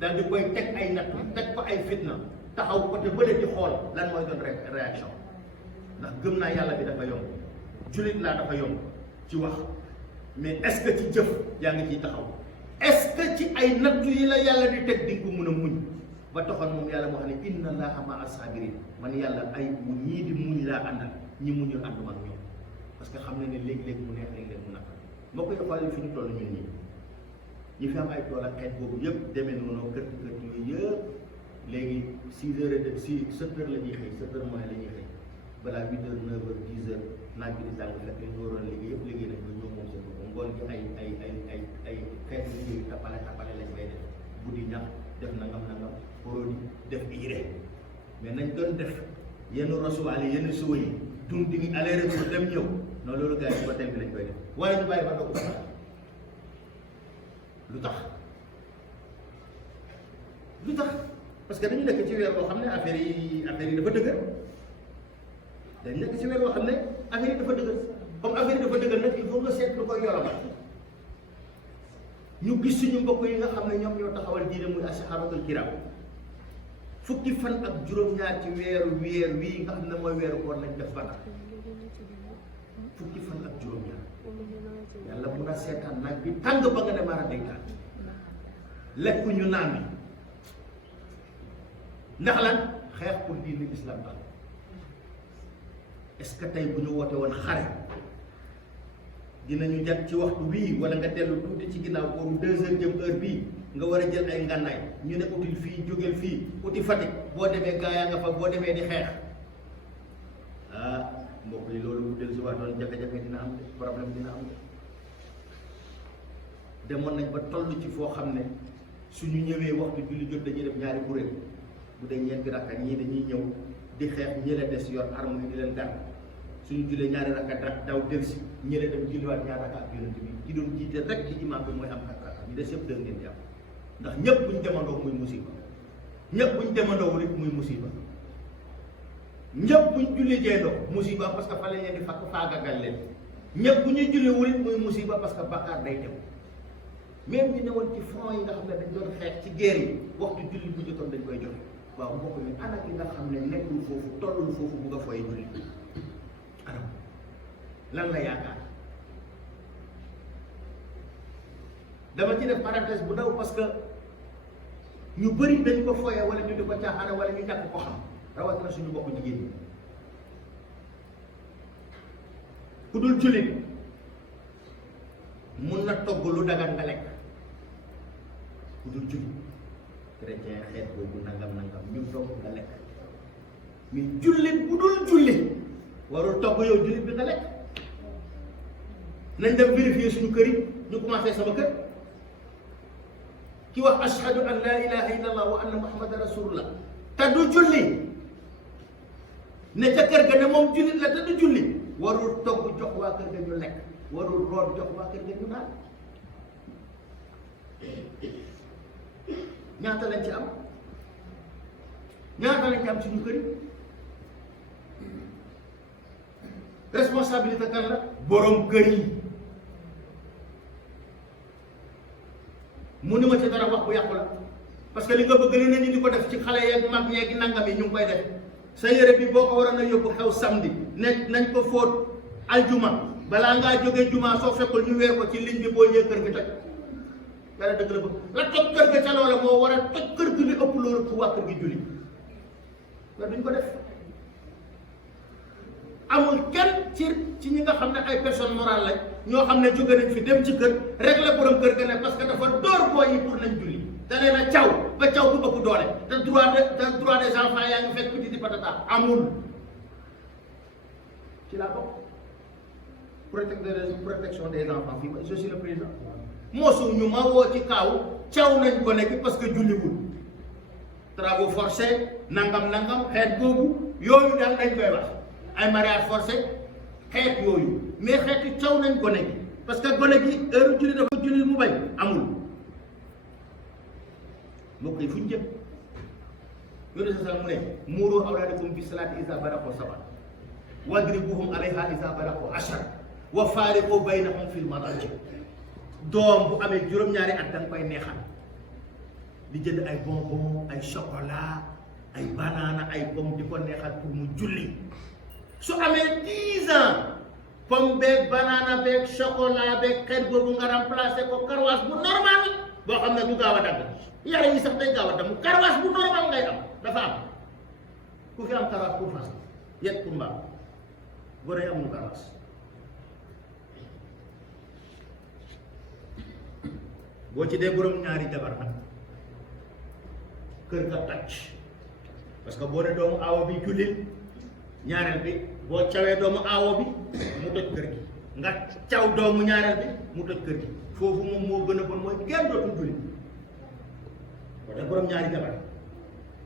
daal di koy teg ay natt teg ko ay fitna taxaw côté bële di xool lan mooy doon réaction ndax gëm naa yàlla bi dafa yomb jullit laa dafa yomb ci wax mais est-ce que ci jëf yaa ngi ciy taxaw est-ce que ci ay nattu yi la yàlla di teg di ko mun a muñ ba taxoon moom yàlla moo xam ne inna allaha ma'a sabirin man yàlla ay ñii di muñ laa àndal ñi muñul ànduma ak ñoom parce que xam ne ne léegi-léegi mu neex léegi-léegi mu naqar moo koy xool fi ñu toll ñun ñi fi am ay tool ak xeet boobu yëpp demee noonu kër yooyu yëpp léegi 6 heures de 7 heures la ñuy xëy 7 heures moins la ñuy xëy balaa 8 heures 9 heures 10 heures naaj bi di tàng fekk li ñu waroon liggéey yëpp liggéey nañ ko ñoom moom seen bopp ngoon gi ay xeetu liggéey tappale lañ koy def guddi ñax def nangam produit def urée mais nañ doon def yenn rasuwaal yi yenn suwa yi dund di aller retour dem ñëw non loolu gars yi ba tey bi lañ koy def waaye ñu bàyyi ba ndox lu tax parce que dañu nekk ci weer boo xam ne affaire yi dafa dëgër dañu nekk ci weer boo xam ne affaire yi dafa dëgër comme affaire yi dafa dëgër nag il faut nga seet lu koy yoromal ñu gis suñu mbokk yi nga xam ne ñoom ñoo taxawal diine muy as-sahabatul kiram fukki fan ak juróom-ñaar ci weer wii nga xam ne mooy weeru koor lañ def Badar fukki fan ak juróom-ñaar yàlla mun a seetaan naaj bi tàng ba nga ne maara dénkaan lekku ñu naan bi ndax lan xeex pour diine islam daal est-ce que tey bu ñu woote woon xare dinañu jot ci waxtu bii wala nga dellu tuuti ci ginnaaw boobu 2 heures jëm heure bii nga war a jël ay ngànnaay ñu ne util fii jógeel fii uti Fatick boo demee gaa yaa nga fa boo demee di xeex mbokk yi loolu bu dellu si waatoon jafe-jafe dina am problème dina am demoon nañ ba toll ci foo xam ne suñu ñëwee waxtu julli jot dañuy def ñaari kuréel bu dee ñeenti rakka ñii dañuy ñëw di xeex ñële des yor arme yi di leen gàtt suñu jullee ñaari rakka daw delsi ñële dem julliwaat ñaari rakka ak yonent bi ki doon jiite rek ci imam bi mooy am 4 rakka ñu des yëpp dëgg ngeen jàpp ndax ñëpp buñ demandoo muy musiba ñëpp buñ demandoo rek muy musiba ñëpp buñ julli jeendoo musiba parce que fa lañ leen di fakk faagagal leen ñëpp bu ñuy julli wurit muy musiba parce que bakkaar day dem même ñu newoon ci front yi nga xam ne dañ doon xeex ci guerre yi waxtu julli bu jotoon dañ koy joxe waaw mbokk mi ana ki nga xam ne nekkul foofu tollul foofu bu nga fooy julli anam lan la yaakaar dama ci def parenthèse bu ndaw parce que ñu bëri dañ ko fooyee wala ñu di ko caaxaane wala ñu ñàkk ko xam rawatina suñu mbokku jigéen ñi ku dul jullit mun na togg lu dagan nga lekk ku dul jullit chrétien xeet boobu nangam ñu togg nga lekk mais jullit bu dul jullit warul togg yow jullit bi nga lekk nañ dem vérifier suñu kër yi ñu commencé sama kër ki wax ashhadu an la ilaha illallah wa anna muhammadan rasulullah te du julli ne ca kër ga ne moom jullit la te du julli warul togg jox waa kër ga ñu lekk warul root jox waa kër ga ñu naan ñaata lañ ci am ñaata lañ ci am suñu kër yi responsabilité kan la borom kër yi mu ni ma ci dara wax bu yàqu la parce que li nga bëgg ni nañu di ko def ci xale yeeg mag yeeg nangam yi ñu ngi koy def sa yére bi boo ko waroon a yóbbu xew samedi ne nañ ko fóot aljuma balaa ngaa jógee juma soo fekkul ñu weer ko ci ligne bi boo ñëwee kër gi toj dara dëgg la bëgg la toj kër ga ca loola moo war a toj kër gi li ëpp loolu pour waa kër gi julli mais duñ ko def amul kenn ci ñi nga xam ne ay personne morale lañ ñoo xam ne jóge nañ fi dem ci kër régler borom kër ga ne parce que dafa door booy yi pour nañ julli te nee na caw ba caw du ëpp doole te droit des enfants yaa ngi fekk petit patata amul ci laa bokk protection des enfants fii je suis le président mosu ñu ma woo ci kaaw caw nañ ko nekk parce que julliwul travaux forcés nangam xeet boobu yooyu daal dañ koy wax ay mariage forcé xeet yooyu mais xeeti caw nañ gone gi parce que gone gi heure julli dafa julli mu bañ amul mbokk yi fu ñu jëm yooyu de sa mu ne muuru awlaadakum bi salaati iza balaghu sab'a wadribuhum alayha iza balaghu 10 wa faariqu baynahum fil madaaji doom bu amee juróom-ñaari at da nga koy neexal di jënd ay bonbon ay chocolat ay banana ay pomme di ko neexal pour mu julli su amee 10 ans pomme beeg banana beeg chocolat beeg xeet boobu nga remplacé ko karwaas bu normal boo xam ne du gaaw a dagg yàlla yi sax day gaaw a damm karwaas bu normal ngay am dafa am ku fi am karwaas pour fas yet pour mbaam gone yi amul karwaas boo ci dee borom ñaari jabar nag kër ga tàcc parce que boo ne doomu aawo bi jullil ñaareel bi boo cawee doomu aawo bi mu toj kër gi nga caw doomu ñaareel bi mu toj kër gi foofu moom moo gën a bon mooy kenn dootul julli boo dee borom ñaari jabar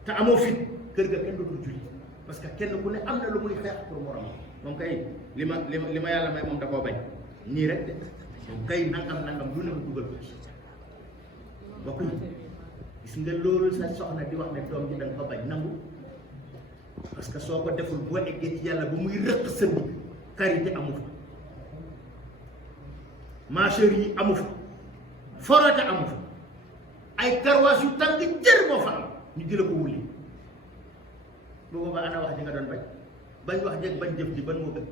te amoo fit kër ga kenn dootul julli parce que kenn ku ne am na lu muy xeex pour morom moom kay li ma yàlla may moom da koo bañ nii rek de moom kay nangam lu ne mu dugal ko ci bokk yi gis nga loolu sa soxna di wax ne doom ji da nga ko bañ nangu parce que soo ko deful boo eggee ci yàlla bu muy rëq sa bi karité amu fa marcheur yi amu fa forote amu fa ay karwaas yu tàng jër moo fa am ñu di la ko wulli boobu ba ana wax ji nga doon bañ wax jeeg bañ jëf ji ban moo gën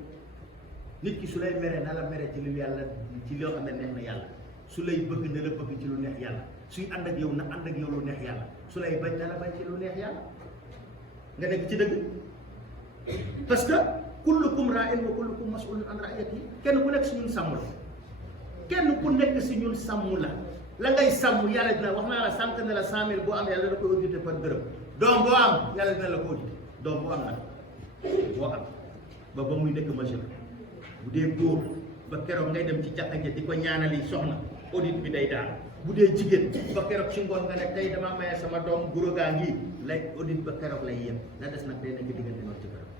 nit ki su lay mere na la mere ci lu yàlla ci loo xam ne neex na yàlla su lay bëgg na la bëgg ci lu neex yàlla suy ànd ak yow na ànd ak yow lu neex yàlla su lay bañ na la bañ ci lu neex yàlla nga nekk ci dëgg parce que kullukum raa'in wa kullukum mas'ulun an ra'iyatihi kenn ku nekk si ñun sàmm la kenn ku nekk si ñun sàmm la ngay sàmm yàlla dina wax naa la sànq ne la 100 000 boo am yàlla da koy audité par dërëm doom boo am yàlla dina la ko audité doom boo am nag boo am ba muy nekk majeur bu dee góor ba keroog ngay dem ci jàkka ja di ko ñaanali soxna audit bi day daal bu dee jigéen ba keroog ci ngoon nga ne tey damaa maye sama doom guro gaa ngi lay audit ba keroog lay yem la des nag day nekk diggante noonu ci keroog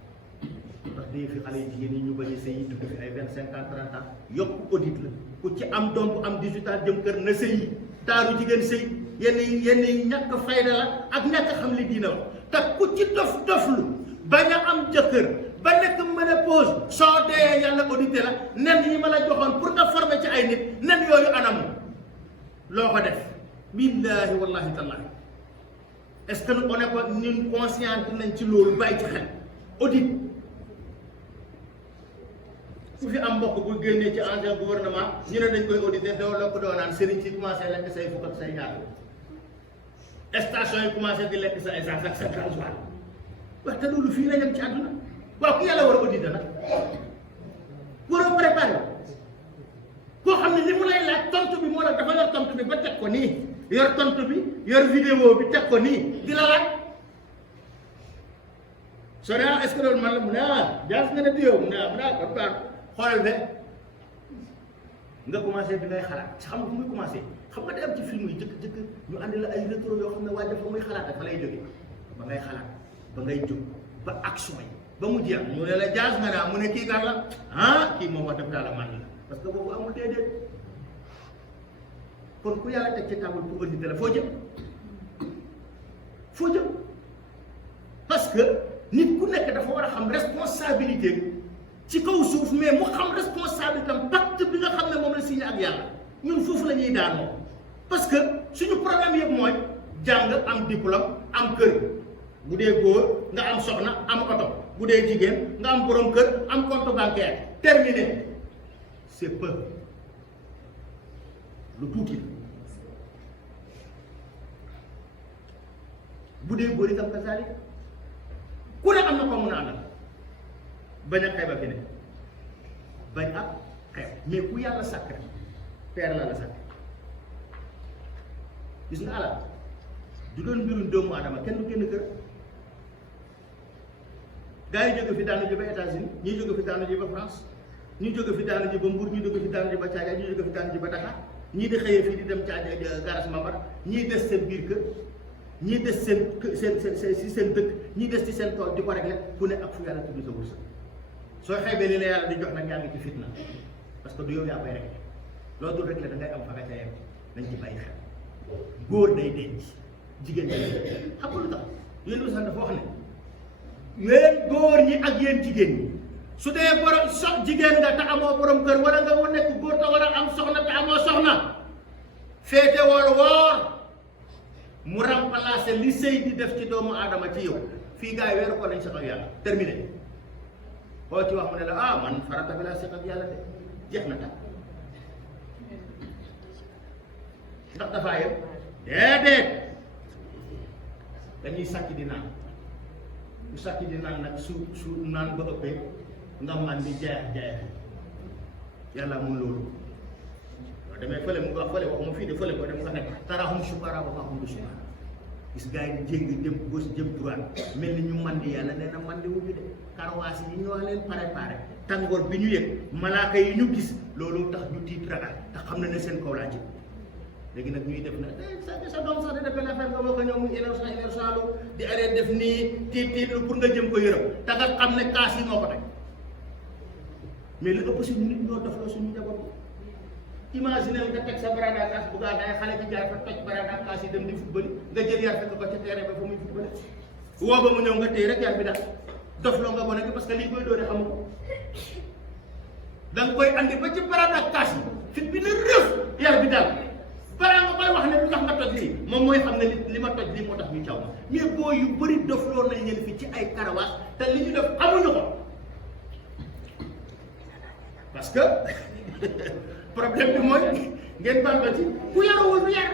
ndax day fi xale yu jigéen yi ñu bañ a sëyi dugg fi ay 25 ans 30 ans yokk audit la ku ci am doom bu am 18 ans jëm kër na sëyi taaru jigéen sëy yenn yi ñàkk fayda la ak ñàkk xam li diina wax te ku ci doflu bañ a am jëkkër ba nekk ménopause soo dee yàlla audité la nen yi ma la joxoon pour nga former ci ay nit nen yooyu anamu loo ko def billaahi wallahi tallahi est-ce que on est pas ñun conscient nañ ci loolu bàyyi ci xel audit ku fi am mbokk bu génnee ci ancien gouvernement ñu ne dañ koy audité doo la ko doonaan sëriñ si commencé lekk say fukk ak say ñaar station yi commencé di lekk sa essence ak sa gasoil wax te loolu fii la yem ci àdduna waaw ku yàlla war a audité nag war a préparé koo xam ne li mu lay laaj tontu bi moo la dafa yor tontu bi ba teg ko nii yor tontu bi yor vidéo bi teg ko nii di la laaj soo ne est-ce que loolu man la mu ne jaas nga ne di yow mu ne mu ne kon baax xoolal fe nga commencé bi ngay xalaat xam nga fu muy commencé xam nga day am ci film yi jëkk ñu andi la ay rétro yoo xam ne waaye dafa muy xalaat dafa lay jóge ba ngay xalaat ba ngay jóg ba action yi ba mu jeex ñu ne la jaas nga naa mu ne kii kan la kii moom wax dëgg yàlla man la parce que boobu amul déedéet kon ku yàlla teg ci table pour auditer la foo jëm foo jëm parce que nit ku nekk dafa war a xam responsabilité ci kaw suuf mais mu xam responsabilité am pacte bi nga xam ne moom la signé ak yàlla ñun foofu la ñuy daanoo parce que suñu problème yëpp mooy jàng am diplôme am kër bu dee góor nga am soxna am oto bu dee jigéen nga am borom kër am compte bancaire terminé c'est peu lu tuuti bu dee góor itam kazaalika ku ne am na ko mun a àndal bañ a xeeb a fi ne bañ ak xeeb mais ku yàlla sàkk rek peer la sàkk gis nga alal du doon mbirum doomu adama kenn du génn kër gars yi jóge fi daanu ji ba États-Unis ñii jóge fi daanu ji ba France ñii jóge fi daanu ji ba Mbour ñii jóge fi daanu ji ba Thiadiaye ñii jóge fi daanu ji ba Dakar ñii di xëyee fii di dem Thiadiaye garage Mambar ñii des seen biir kër ñii des seen dëkk ñii des ci seen tool di ko réglé ku ne ak fu yàlla tudd sa wërsëg soo xeebee li la yàlla di jox nag yaa ngi ci fitna parce que du yow yaa koy réglé loolu dul réglé da ngay am fa nga ca yem nañ ci bàyyi xel góor day denc jigéen ñi xam nga lu tax yéen lu sax dafa wax ne yéen góor ñi ak yéen jigéen ñi su dee borom jigéen nga te amoo borom kër wala nga mu nekk góor te war a am soxna te amoo soxna féete woor mu remplacer li sëy di def ci doomu aadama ci yow fii gars yi weeru ko lañ sax ak yàlla terminé koo ci wax mu ne la ah man farata bi laa sax ak yàlla de jeex na tax ndax dafaa yem déedéet dañuy sàcc di naan bu sàcc di naan nag su naan ba ëppee nga man di jaayax yàlla mun loolu waaw demee fële mu wax fële waxuma fii de fële ko dem nga nekk tarahum sukara ba maxum du sukara gis gars yi di jéngi jëm gauche jëm droite mel ni ñu mandi yàlla nee na mandi wuñu de karawaas yi ñoo leen préparé tàngoor bi ñu yëg malaaka yi ñu gis loolu tax ñu tiit ragal tax xam na ne seen kaw laa jëm léegi nag ñuy def na sa doom sax di def benn affaire nga boo ko ñëw mu énersalu di arrêté def nii tiit pour nga jëm ko yërëm te nga xam ne kaas yi moo ko teg mais li ëpp suñu nit ñoo dofloo suñu njaboot imagine nga teg sa barada kaas bu gaa day xale bi jaar fa toj barada kaas yi dem di football nga jël yar fekk ko ca terrain ba fa muy football woo ba mu ñëw nga téye rek yar bi daal dofloo nga gone gi parce que lii koy doore xamu ko da nga koy andi ba ci barada kaas yi fit bi na rëf yar bi daal balaa nga koy wax ne lu tax nga toj lii moom mooy xam ne li ma toj lii moo tax ñu caw ma mais boo yu bëri dofloo nañ leen fi ci ay karawaas te li ñu def amuñu ko parce que problème bi mooy ngeen baal ma ci ku yaruwul du yar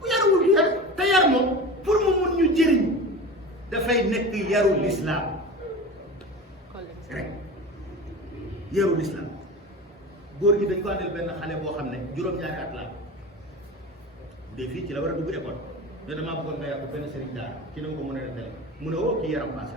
ku yaruwul du yar te yar moom pour mu mun ñu jëriñ dafay nekk yaru l'islam rek yaru l'islam góor gi dañ ko àndal benn xale boo xam ne juróom-ñaari at la bu dee fii ci la war a dugg école ne damaa bëggoon nga yàqu benn sëriñ daara ci na nga ko mën a def mu ne woo kii yaram passé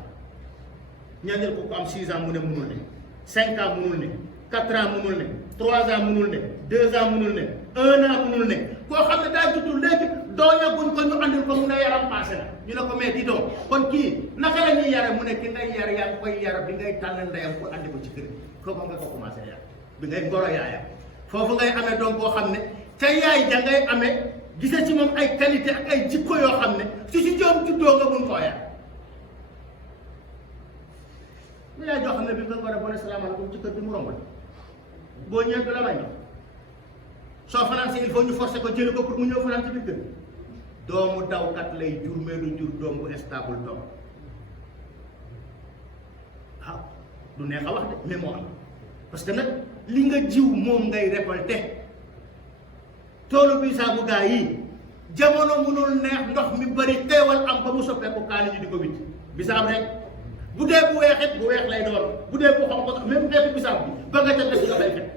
ñaanal ko am 6 ans mu ne mënul ne 5 ans mënul ne 4 ans mënul ne 3 ans mënul ne 2 ans mënul ne 1 an mënul ne koo xam ne daa juddul léegi dooñaguñ ko ñu andil ko mu ne yaram passé na ñu ne ko mais di doom kon kii naka la ñuy yare mu ne ki ngay yar yaa ngi koy yar bi ngay tànn ndeyam pour andi ko ci kër gi kooku nga ko commencé yar bi ngay ngoro yaayam foofu ngay amee doom boo xam ne ca yaay ja ngay amee gise ci moom ay qualité ak ay jikko yoo xam ne su si joom juddoo nga mun koo yar lu yaay joo xam ne bi nga ngoro boo ne salaamaaleykum ci kër bi mu romb boo ñëwee du la may soo fanaan si il faut ñu forcer ko jëli ko pour mu ñëw fanaan ci biir kër doomu dawkat lay jur mais du jur doom bu stable doom waaw du neex a wax de mais moo am parce que nag li nga jiw moom ngay récolté toolu bisaabu gaa yi jamono munul neex ndox mi bari teewal am ba mu soppeeku kaani ñu di ko witt bisaab rek bu dee bu weexit bu weex lay doon bu dee bu xonq ko même xeetu bisaab bi ba nga ca def nga bay fekk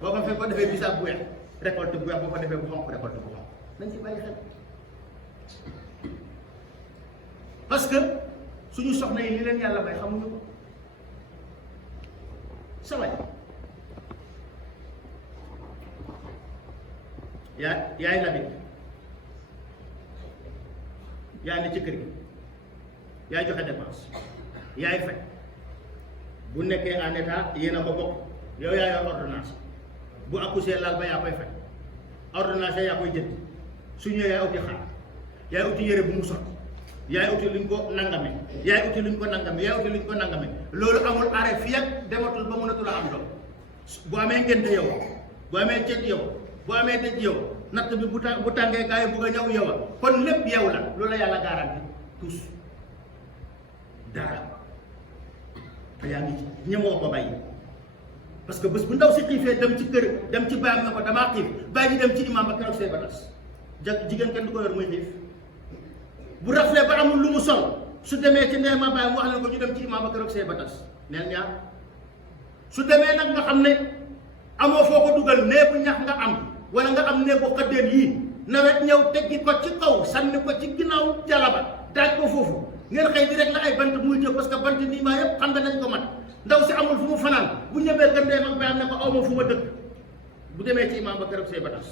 boo ko fekk boo defee bisaab bu weex récolte bu weex boo ko defee bu xonq récolte bu xonq nañ ci bàyyi xel parce que suñu soxna yi li leen yàlla may xamuñu ko saway yaay la bi yaay ne ci kër gi yaay joxe dépense yaay fay bu nekkee en état yéen a ko bokk yow yaa yor ordonnance bu accouché laal ba yaa koy fay ordonnance yaa koy jënd su ñëwee yaay uti xar yaay uti yére bu mu sot yaay uti luñ ko nangame yaay uti luñ ko nangame loolu amul arrêt fii ak dematul ba mënatul a am doom bu amee ngénte yow bu amee ceet yow bu amee dëj yow natt bi bu tàngee gaa yi bugg a ñëw yow a kon lépp yow la loolu la yàlla garanti tous dara te yaa ngi ci ñemoo ko bàyyi parce que bés bu ndaw si xiifee dem ci kër dem ci baayam ne ko damaa xiif bàyyi ji dem ci imam ba keroog say batas jigéen kenn du ko yor muy xiif bu raflee ba amul lu mu sol su demee ci ndey ma baayam wax leen ko ñu dem ci imam ba keroog say batas neel ñaar su demee nag nga xam ne amoo foo ko dugal néegu ñax nga am wala nga am néegu xëddeen yii nawet ñëw teggi ko ci kaw sànni ko ci ginnaaw jalaba daaj ko foofu ngeen xëy di rek la ay bant muy jël parce que bant nii maa yëpp xam nga nañ ko mat ndaw si amul fu mu fanaan bu ñëwee kër ndeyam ak baayam ne ko aw ma fu ma dëkk bu demee ci imam ba keroog say batas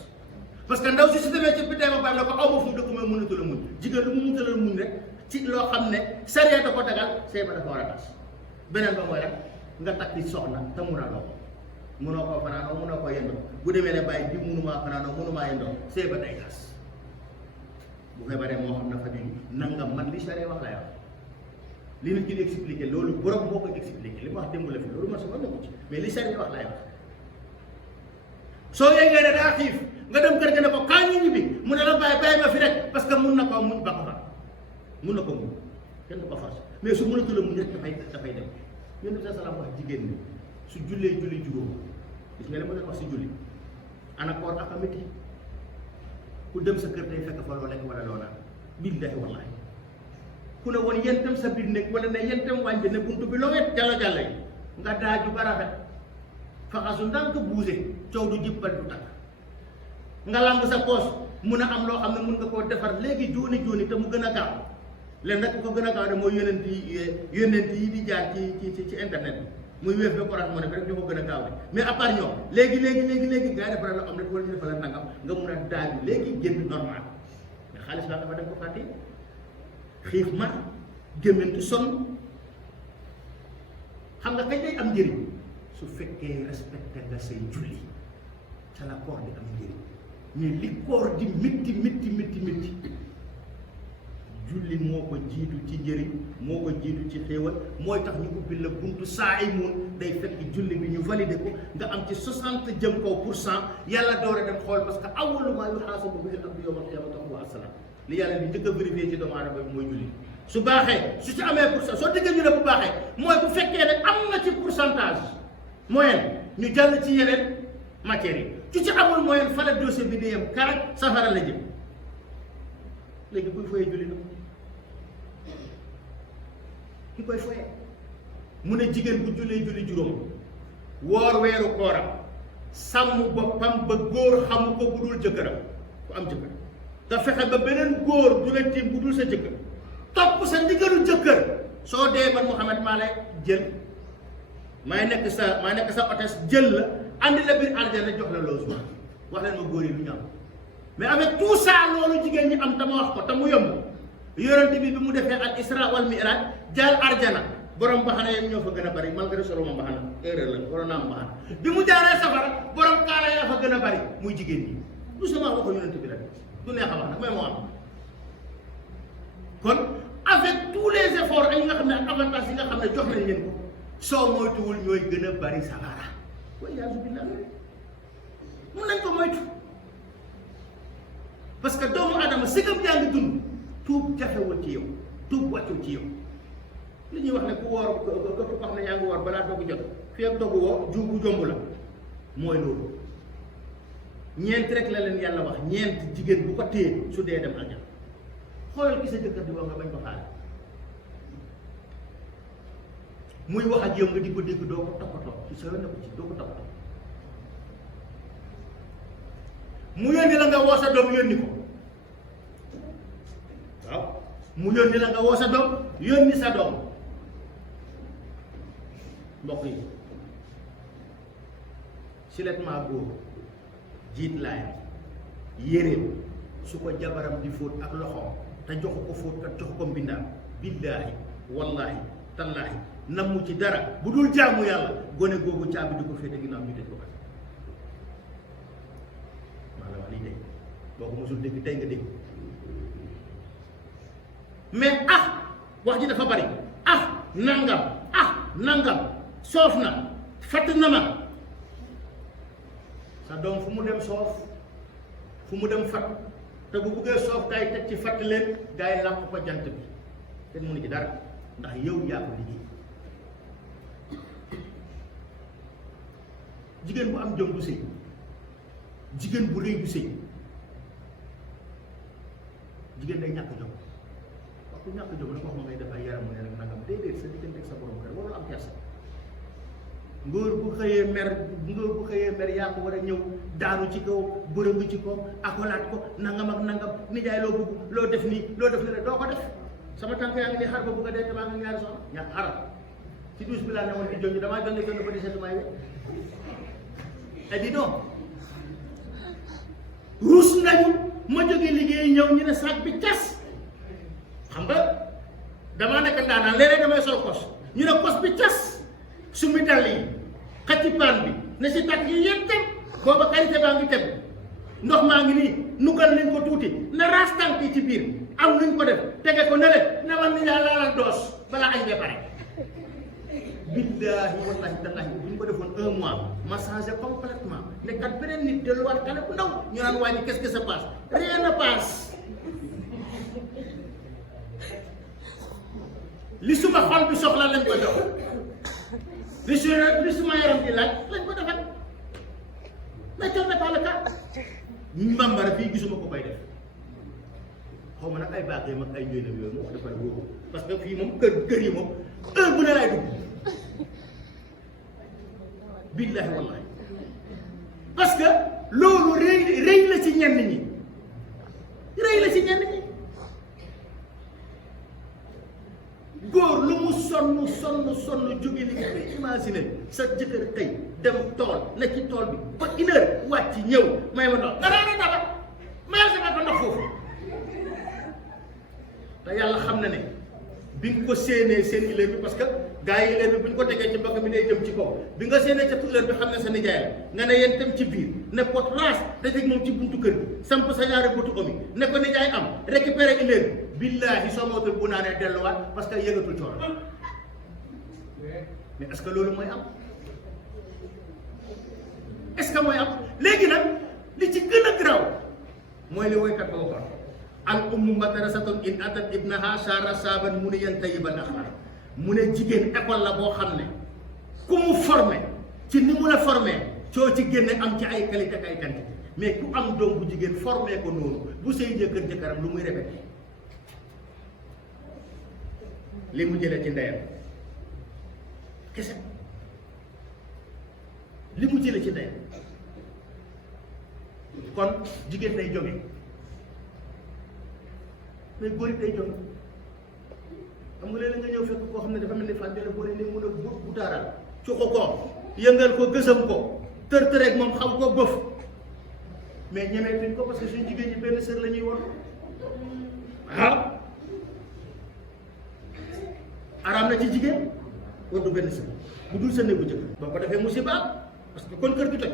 parce que ndaw si su demee ci ndeyam ak baayam ne ko aw ma fu mu dëkk mooy mënatul a muñ jigéen lu mu mënatul a muñ rek ci loo xam ne sariya da ko dagal say ba dafa war a tas beneen ba mooy rek nga takki soxna te munaloo ko munoo koo fanaanoo munoo koo yendoo bu demee ne bàyyi bi munumaa fanaanoo munumaa yendoo say ba day tas bu feebaree moo xam na fa di nangam man li sariya wax lay wax li nit ki di expliqué loolu borom moo koy expliqué li ma wax démb la fi loolu man sama nekku ci mais li sariya wax lay wax soo yeggee ne daa xiif nga dem kër ga ne ko kaa ñu ñibbi mu ne la bàyyi ma fi rek parce que mun na ko muñ ba ko fa mun na ko muñ kenn du ko force mais su mënatul a muñ rek dafay dem yonent bi salaam wax jigéen ñi su jullee julli juróom gis nga ne ma leen wax si julli ana koor ak amiti ku dem sa kër day fekk fa loo lekk wala loo naan billahi wallahi ku ne woon yéen tam sa biir nekk wala ne yéen tam wàññi ne buntu bi loo wet jàlla yi nga daaju ba rafet faxasu ndànk buuse coow du jibbal du takk nga lamb sa poos mun a am loo xam ne mun nga koo defar léegi jooni te mu gën a gaaw leen rek ko gën a gaaw de mooy yonent yi di jaar ci internet bi muy wéef ba Orange Money bi rek ñoo ko gën a gaaw de mais à part ñoom léegi gars yi defaral la am rek wala ñu defal nangam nga mun a daaju léegi génn normal mais xaalis baa dafa dem ko fàtte xiif mat gémmantu sonn xam nga kañ lay am njëriñ su fekkee respecté nga say julli ca la koor di am njëriñ mais li koor di métti julli moo ko jiitu ci njëriñ moo ko jiitu ci xéewal mooy tax ñu ubbi la buntu saa yi mun day fekk julli bi ñu validé ko nga am ci 60 jëm kaw % yàlla door a dem xool parce que awwalu maa yuhaasabu bihi al-abdu yawma al-qiyaamati huwa as-salaat li yàlla di njëkk a vérifié ci doomu aadama bi mooy julli su baaxee su ci amee % soo déggee ñu ne bu baaxee mooy bu fekkee ne am na ci pourcentage moyenne ñu jàll ci yeneen matières yi ci amul moyenne fa la dossier bi di yem karak safara la jëm léegi kuy foyee julli na ki koy foyee mu ne jigéen bu jullee julli juróom woor weeru kooram sàmm boppam ba góor xamu ko bu dul jëkkëram ku am jëkkër te fexe ba beneen góor du la tiim bu dul sa jëkkër topp sa ndigalu jëkkër soo dee man Muhammad maa lay jël maay nekk sa hôtesse jël la andi la biir aljana jox la loo suuf wax leen ma góor yi lu ñu am mais avec tout ça loolu jigéen ñi am te ma wax ko te mu yomb yonent bi mu defee al isra wal mi'raj jaal arjana borom mbaxana yam ñoo fa gën a bari malgré solo ma mbaxana erreur la waroon naa am mbaxana bi mu jaaree safara borom kaala yaa fa gën a bari muy jigéen ñi du sama waxu yonent bi rek du neex a wax nag mais moo am kon avec tous les efforts ak nga xam ne ak avantages yi nga xam ne jox nañ leen ko soo moytuwul ñooy gën a bari safara wa iyaazu billah mun nañ ko moytu parce que doomu adama sigam yaa ngi dund tuub jafewul ci yow tuub wàccul ci yow li ñuy wax ne ku woor ko wax ne yaa ngi woor balaa dogu jot fii ak dogu woo juubu jomb la mooy loolu ñeent rek la leen yàlla wax ñeent jigéen bu ko téye su dee dem aljana xoolal ki sa jëkkër di wax nga bañ ko xaale muy wax ak yow nga di ko dégg doo ko toppatoo ci sa yoon ne ko ci doo ko toppatoo mu yónni la nga woo sa doom yónni ko waaw mu yónni la nga woo sa doom yónni sa doom mbokk yi silettement góor jiit laayam yéreem su ko jabaram di fóot ak loxoom te joxu ko fóot kat joxu ko mbindaam billaahi wallaahi tallaahi namu ci dara bu dul jaamu yàlla gone googu caabi di ko féete ginnaaw ñu tëj ko kat maa la wax lii de boo ko mosul dégg tey nga dégg mais wax ji dafa bari nangam soof na fatt na ma sa doom fu mu dem soof fu mu dem fatt te bu buggee soof gaa yi teg ci fatt leen gaa yi làpp ko jant bi kenn mënu ci dara ndax yow yaa ko liggéey jigéen bu am jom du sëy jigéen bu rëy du sëy jigéen day ñàkk jom wax ku ñàkk jom nag wax ma ngay def ay yaram mu ne rek nangam déedéet sa diggante ak sa borom kër warul am kersa ngóor bu xëyee mer yaa ko war a ñëw daanu ci kaw bërëngu ci kaw akolaat ko nangam ak nangam nijaay loo bëgg loo def nii loo def ne doo ko def sama tànk yaa ngi nii xar ba bugg a dee damaa nga ñaari soxna ñàkk xaram ci douche bi laa ne woon di jonj damaa jonge ba di seetumaay bi et dis donc ruus nañu ma jógee liggéey ñëw ñu ne sac bi cas xam nga damaa nekk ndaanaan léeg-léeg damay sol kos ñu ne kos bi cas su mi dàll yi xacci paan bi ne si tàkk yi yéen teg booba qualité baa ngi teg ndox maa ngi nii nugal nañ ko tuuti na raas tànk yi ci biir am nuñ ko def tege ko ne leen ne man ni yaa laalal doos balaa añ bee pare billaahi wallahi tallahi bu ñu ko defoon 1 mois ma changé complètement ne kat beneen nit delluwaat xale bu ndaw ñu naan waa ji qu'est-ce que ça passe rien ne passe li suma xol bi soxla lañ ko jox li suma yaram di laaj lañ ko defal mais ce n'est pas le cas mbambara fii gisuma ko koy def xaw ma nag ay baax yi mag ay njóynam yooyu moo ko defal wóoru parce que fii moom kër yi moom heure bu ne laay dugg billahi wallahi parce que loolu rëy la ci ñenn ñi góor lu mu sonn jóge liggéey imaginer sa jëkkër tey dem tool na ci tool bi ba 1 heure wàcc ñëw may ma ndox nga daana daba mayal sa bopp ndox foofu te yàlla xam na ne bi nga ko séenee seen ileer bi parce que gars yi ileer bi bu ñu ko tegee ci mbokk mi day jëm ci kaw bi nga séenee ca ileer bi xam ne sa nijaay la nga ne yéen tam ci biir ne pot raas dajeeg moom ci buntu kër gi samp sa ñaari botu omi ne ko nijaay am récupéré ileer bi billaahi soo mootul bu naanee delluwaat parce que yëgatul coono mais est-ce que loolu mooy am est-ce que mooy am léegi nag li ci gën a garaaw mooy li woykat ba waxoon al ummu madrasatun in atat ibnaha shara saban muniyan tayyiban akhar mu ne jigéen école la boo xam ne ku mu formé ci ni mu la formé coo ci génne am ci ay qualité ak ay quantité mais ku am doom bu jigéen formé ko noonu bu sëy jëkkër jëkkëram lu muy répété li mu jëlee ci ndeyam kese li mu jëlee ci ndeyam kon jigéen day jóge mais góor it day jóge xam nga léeg-léeg nga ñëw fekk koo xam ne dafa mel ni fàtte la góor yi mën a bu daaral cuqu ko yëngal ko gësam ko tër-tëreeg moom xam ko bëf mais ñemeetuñ ko parce que suñu jigéen ñi benn sër la ñuy woon waaw araam na ci jigéen waddu benn sër bu dul sa néegu jëkkër boo ko defee musiba am parce que kon kër gi toj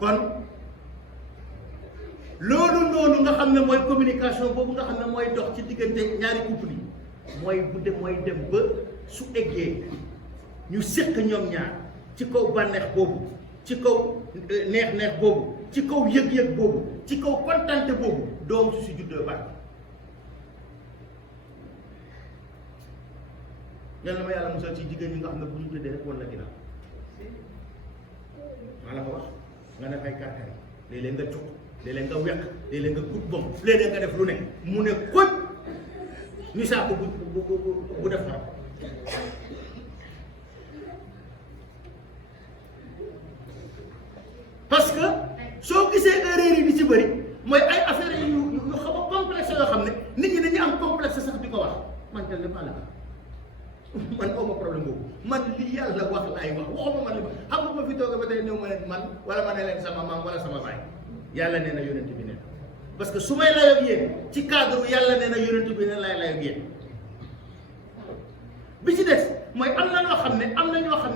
kon loolu noonu nga xam ne mooy communication boobu nga xam ne mooy dox ci diggante ñaari couple yi mooy dem ba su eggee ñu séq ñoom ñaar ci kaw bànneex boobu ci kaw neex-neex boobu ci kaw yëg-yëg boobu ci kaw kontante boobu doom su si juddoo baax yal na ma yàlla musal ci jigéen ñi nga xam ne bu ñu tëddee rek wala ginnaaw maa la ko wax nga ne fay kàrkari léeg-léeg nga cukk léeg-léeg nga weq léeg-léeg nga kut bom léeg-léeg nga def lu ne mu ne koj ñu saako bu def xaram parce que soo gisee erreur yi di ci bëri mooy ay affaire yu xaw a complexe yoo xam ne nit ñi dañuy am complexe sax di ko wax man tel ne maa la man aw ma problème boobu man li yàlla wax laay wax waxuma man li ma xam nga ma fi toog ba tey néew ma leen man wala ma ne leen sama maam wala sama baay yàlla nee na yonent bi nee na parce que su may layoog yéen ci cadre yàlla nee na yonent bi ne lay layoog yéen bi ci des mooy am na ñoo xam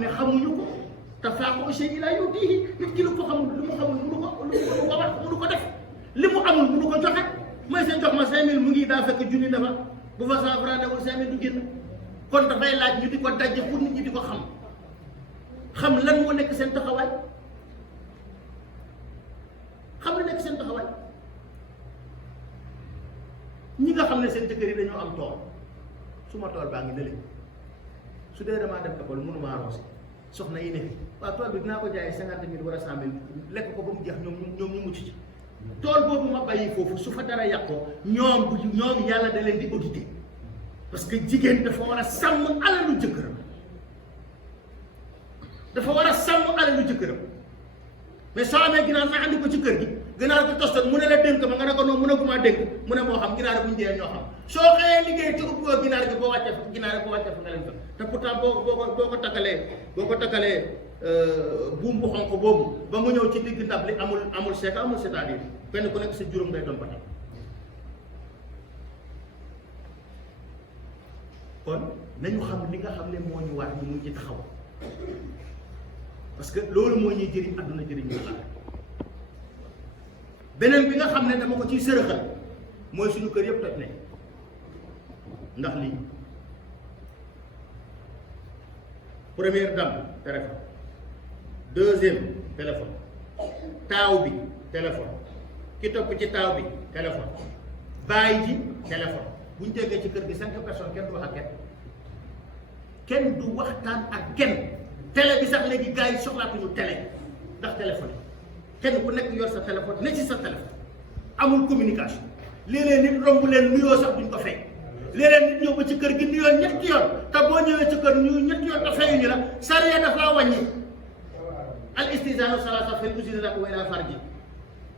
ne xamuñu ko tafaaqu shay ila yudihi nit ki lu ko xamul lu mu xamul mënu ko wax mënu ko def li mu amul mënu ko joxe mooy seen jox ma 5000 mu ngi daa fekk junni dafa bu fa 100 francs newul 5000 du génn kon dafay laaj ñu di ko dajje pour nit ñi di ko xam lan moo nekk seen taxawaay xam la nekk seen taxawaay ñi nga xam ne seen jëkkër yi dañoo am tool su ma tool baa ngi nële su dee damaa dem école mënuma arrosé soxna yi ne fi waaw tool bi dinaa ko jaayee 50 000 wala 100 000 lekk ko ba mu jeex ñoom ñu mucc ci tool boobu ma bàyyi foofu su fa dara yàqoo ñoom yàlla da leen di audité parce que jigéen dafa war a sàmm alalu jëkkëram dafa war a sàmm alalu jëkkëram mais soo amee ginaar nga andi ko ci kër gi ginaar gi tostoon mu ne la dénk ma nga ne ko noonu mu ne guma dénk mu ne moo xam ginaar buñ dee ñoo xam soo xëyee liggéey ci ubboo ginaar gi boo wàccee fa nga leen fa te pourtant boo ko takkalee buum bu xonq boobu ba mu ñëw ci digg ndab li amul seeka amul c'est-à-dire kenn ku nekk sa juróom ngay doon ba tey kon nañu xam li nga xam ne moo ñu war ñu mun ci taxaw parce que loolu moo ñuy jëriñ àdduna jëriñ ñu laaj beneen bi nga xam ne dama ko ciy sërëxal mooy suñu kër yëpp toj ne ndax lii première dame téléphone deuxième téléphone taaw bi téléphone ki topp ci taaw bi téléphone baay ji téléphone bu ñu tegee ci kër gi 5 personnes kenn du wax ak kenn du waxtaan ak kenn télé bi sax léegi gars yi soxlaatuñu télé ndax téléphone yi kenn ku nekk yor sa téléphone ne ci sa téléphone amul communication léeg-léeg nit romb leen nuyoo sax duñ ko fay léeg-léeg nit ñëw ba ci kër gi nuyoo ñetti yoon te boo ñëwee ci kër ñu ñetti yoon te fayuñu la sariya daf laa wàññi al istizaanu salaasa fil usri wa ila farji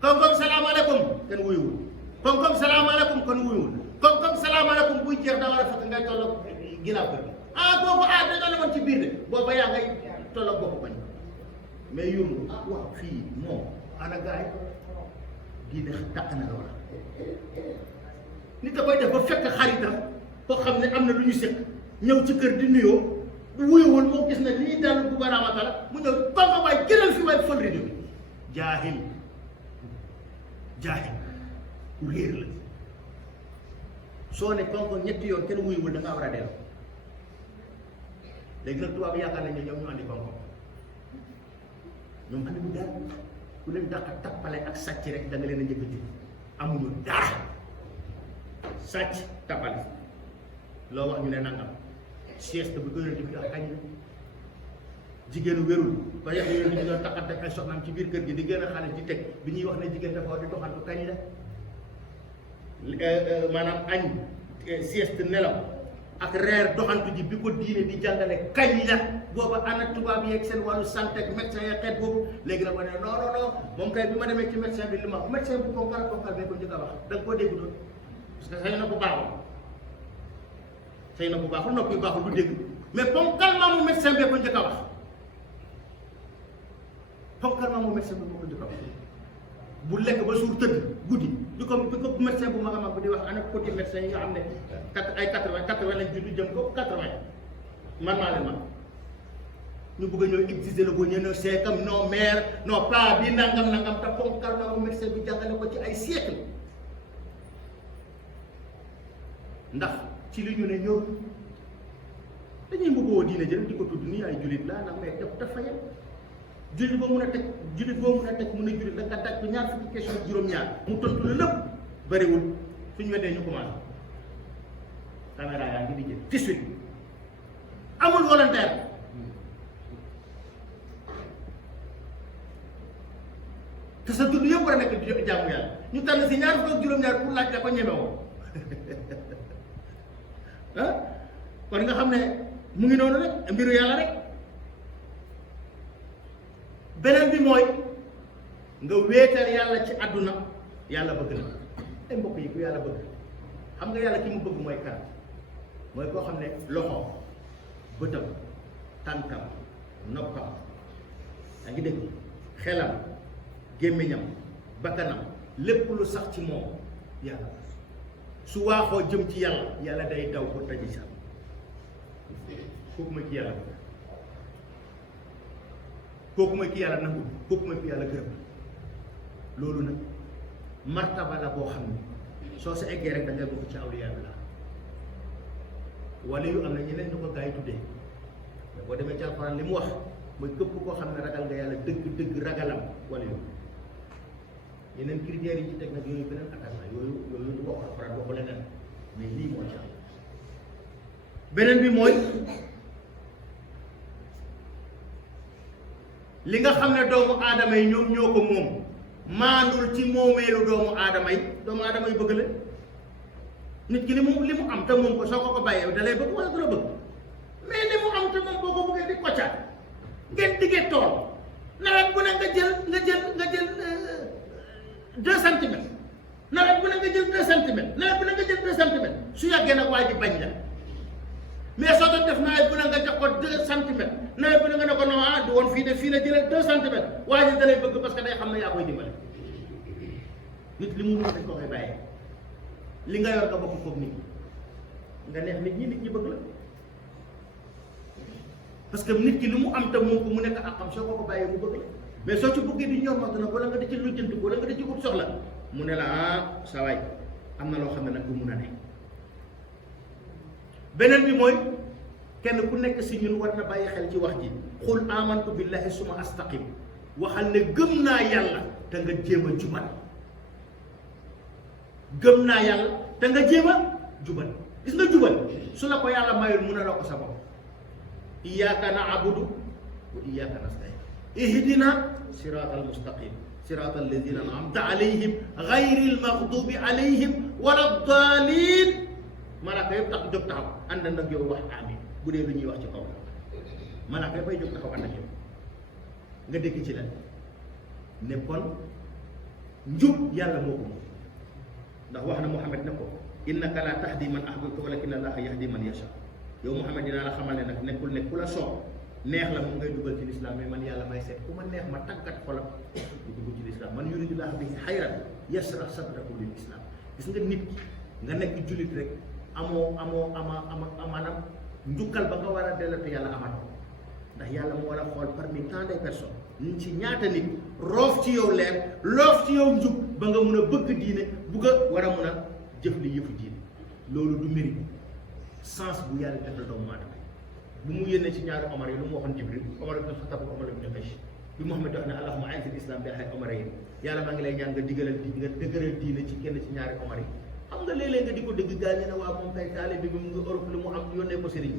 kom salaamaaleykum kenn wuyuwul kom salaamaaleykum kenn wuyuwul kom salaamaaleykum buy jeex da war a fekk ngay tolloog ginnaaw kër gi boobu dañoo ne woon ci biir de booba yaa ngay tolloog boppu bañ mais yomb waaw fii moom ana gaay gii de tàq na loola nit da koy def ba fekk xaritam koo xam ne am na lu ñu sëkk ñëw ci kër di nuyoo bu wuyuwul moo gis na lii daal bu baraamata la mu ñëw konko waay gënal fi waay fël rido bi jaahil ku réer la soo ne konko ñetti yoon kenn wuyuwul da ngaa war a dellu léegi nag tubaab yaakaar nañ ne ñoom ñu andi konko ñoom andi bu dara ku leen dàq tappale ak sàcc rek da nga leen a njëkk a jur amuñu dara sàcc tappale loo wax ñu ne nangam sieste bu ko yonent bi dax kañ la jigéenu wérul ba yàgg yonent bi doon takkante ak ay soxnaam ci biir kër gi di gën a xaalis di teg bi ñuy wax ne jigéen dafa war di doxantu kañ la maanaam añ sieste nelaw ak reer doxantu ji bi ko diine di jàngale kañ la booba ana tubaab yeeg seen wàllu santé ak médecin ya xeet boobu léegi nag ma ne non moom kay bi ma demee ci médecin bi li ma médecin bu konkal bee ko njëkk a wax da nga koo dégg doon parce que xëy na bu baaxul nopp yu baaxul du dégg mais ponkal maamu médecin bee ko njëkk a wax ponkal maamu médecin bi moo ko njëkk a wax bu lekk ba suur tëdd guddi bi ko médecin bu mag a mag bi di wax ana côté médecin yi nga xam ne ay 80 lañ juddu jëm ko 80 man maa leen man ñu bëgg a ñëw exiger le ko ñeneen c'est comme non mère non pas bi nangam te ponkal maamu médecin bi jàngale ko ci ay siècle ndax ci li ñu ne ñoom dañuy mbubboo diine jël di ko tudd nii ay jullit laa ndax mais dafa yem jullit boo mun a teg mun a jullit da nga daj ko ñaar fukki question juróom-ñaar mu tontu la lépp bëriwul suñu weddee ñu commencé caméra yaa ngi di jël tout de suite amul volontaire te sa dund yëpp war a nekk di jaamu yàlla ñu tànn si ñaar fukki ak juróom-ñaar pour laaj la ko ñemewoo kon nga xam ne mu ngi noonu rek mbiru yàlla rek beneen bi mooy nga wéetal yàlla ci àdduna yàlla bëgg na ay mbokk yi ku yàlla bëgg xam nga yàlla ki mu bëgg mooy kan mooy koo xam ne loxo bëtam tànkam noppam yaa ngi dégg xelam gémmiñam bakkanam lépp lu sax ci moom yàlla su waaxoo jëm ci yàlla day daw pour taji sax kooku ma ci yàlla kooku mooy ki yàlla nangu kooku mooy ki yàlla gërëm loolu nag martaba la boo xam ne soo sa eggee rek da ngay bokk ci awliyaa bi la wala yu am na ñeneen ñu ko gaa yi tuddee boo demee ci alxuraan li mu wax mooy képp koo xam ne ragal nga yàlla dëgg ragalam wala yu yeneen critères yi ci teg nag yooyu beneen attaque la yooyu du wax alxuraan waxu leneen mais lii moo ci am beneen bi mooy li nga xam ne doomu aadama yi ñoom ñoo ko moom maandul ci moomeelu doomu aadama yi bëgg la nit ki li mu am te moom ko soo ko bàyyee da lay bëgg wala du la bëgg mais li mu am te moom boo ko bëggee di koccaat ngeen diggee tool nawet bu ne nga jël 2 centimètres nawet bu ne nga jël 2 centimètres nawet bu ne nga jël 2 centimètres su yàggee nag waa ji bañ la mais soo doon def nawet bu ne nga jox ko 2 centimètres nawet bu ne nga ne ko non du woon fii la jëlee 2 centimètres waa ji da lay bëgg parce que day xam ne yaa koy dimbale nit li mu mën dañ ko koy bàyyee li nga yor nga bokk koog nit ñi nga neex nit ñi bëgg la parce que nit ki li mu am te moom ko mu nekk ak xam soo ko bàyyee mu bëgg la mais soo ci bëggee di ñor nag wala nga di ci lujjantu wala nga di ci ut soxla mu ne la sa waay am na loo xam ne nag du mun a ne beneen bi mooy kenn ku nekk si ñun war na bàyyi xel ci wax ji xul amantu billahi suma astaqim waxal ne gëm naa yàlla te nga jéem a jubal gëm naa yàlla te nga jéem a jubal gis nga jubal su la ko yàlla mayul mun a la ko sa bopp iyyaka na'budu wa iyyaka nasta'in ihdina siratal mustaqim siratal ladina an'amta alayhim ghayril maghdubi alayhim waladdallin malaaka yëpp tax jóg taxaw ànd nag yow wax amin bu dee lu ñuy wax ci kaw malaaka yëpp ay jóg taxaw ànd ak yow nga dégg ci lan ne kon njub yàlla moo ko moom ndax wax na Muhammad ne ko innaka la tahdi man ahbabta walakinna Allaha yahdi man yasha yow Muhammad dinaa la xamal ne nag nekkul ne ku la soob neex la moom ngay dugal ci lislaam mais man yàlla may seet ku ma neex ma tàggat xolam du dugg ci lislaam man yuridullahu bihi xayran yasrah sadrahu lil islam gis nga nit ki nga nekk jullit rek maanaam njukkal ba nga war a delloo te yàlla amatoo ndax yàlla moo war a xool parmi tant de personnes ñu ci ñaata nit roof ci yow leer loof ci yow njub ba nga mun a bëgg diine bugg a war a mun a jëf li yëfu diine loolu du mérite sens bu yàlla def la doomu aadama bu mu yénnee ci ñaari omar yi lu mu waxoon Jibril Omar ibn Xattaab Omar ibn Xaysh bi Muhammad wax ne allahumma a'izz al-islam bi ay omar yi yàlla maa ngi lay ñaan nga digalal nga dëgëral diine ci kenn ci ñaari omar yi xam nga léeg-léeg nga di ko dëgg gaa ñu ne waa moom kay taale bi mu ngi Europe lu mu am yónnee ko sëriñ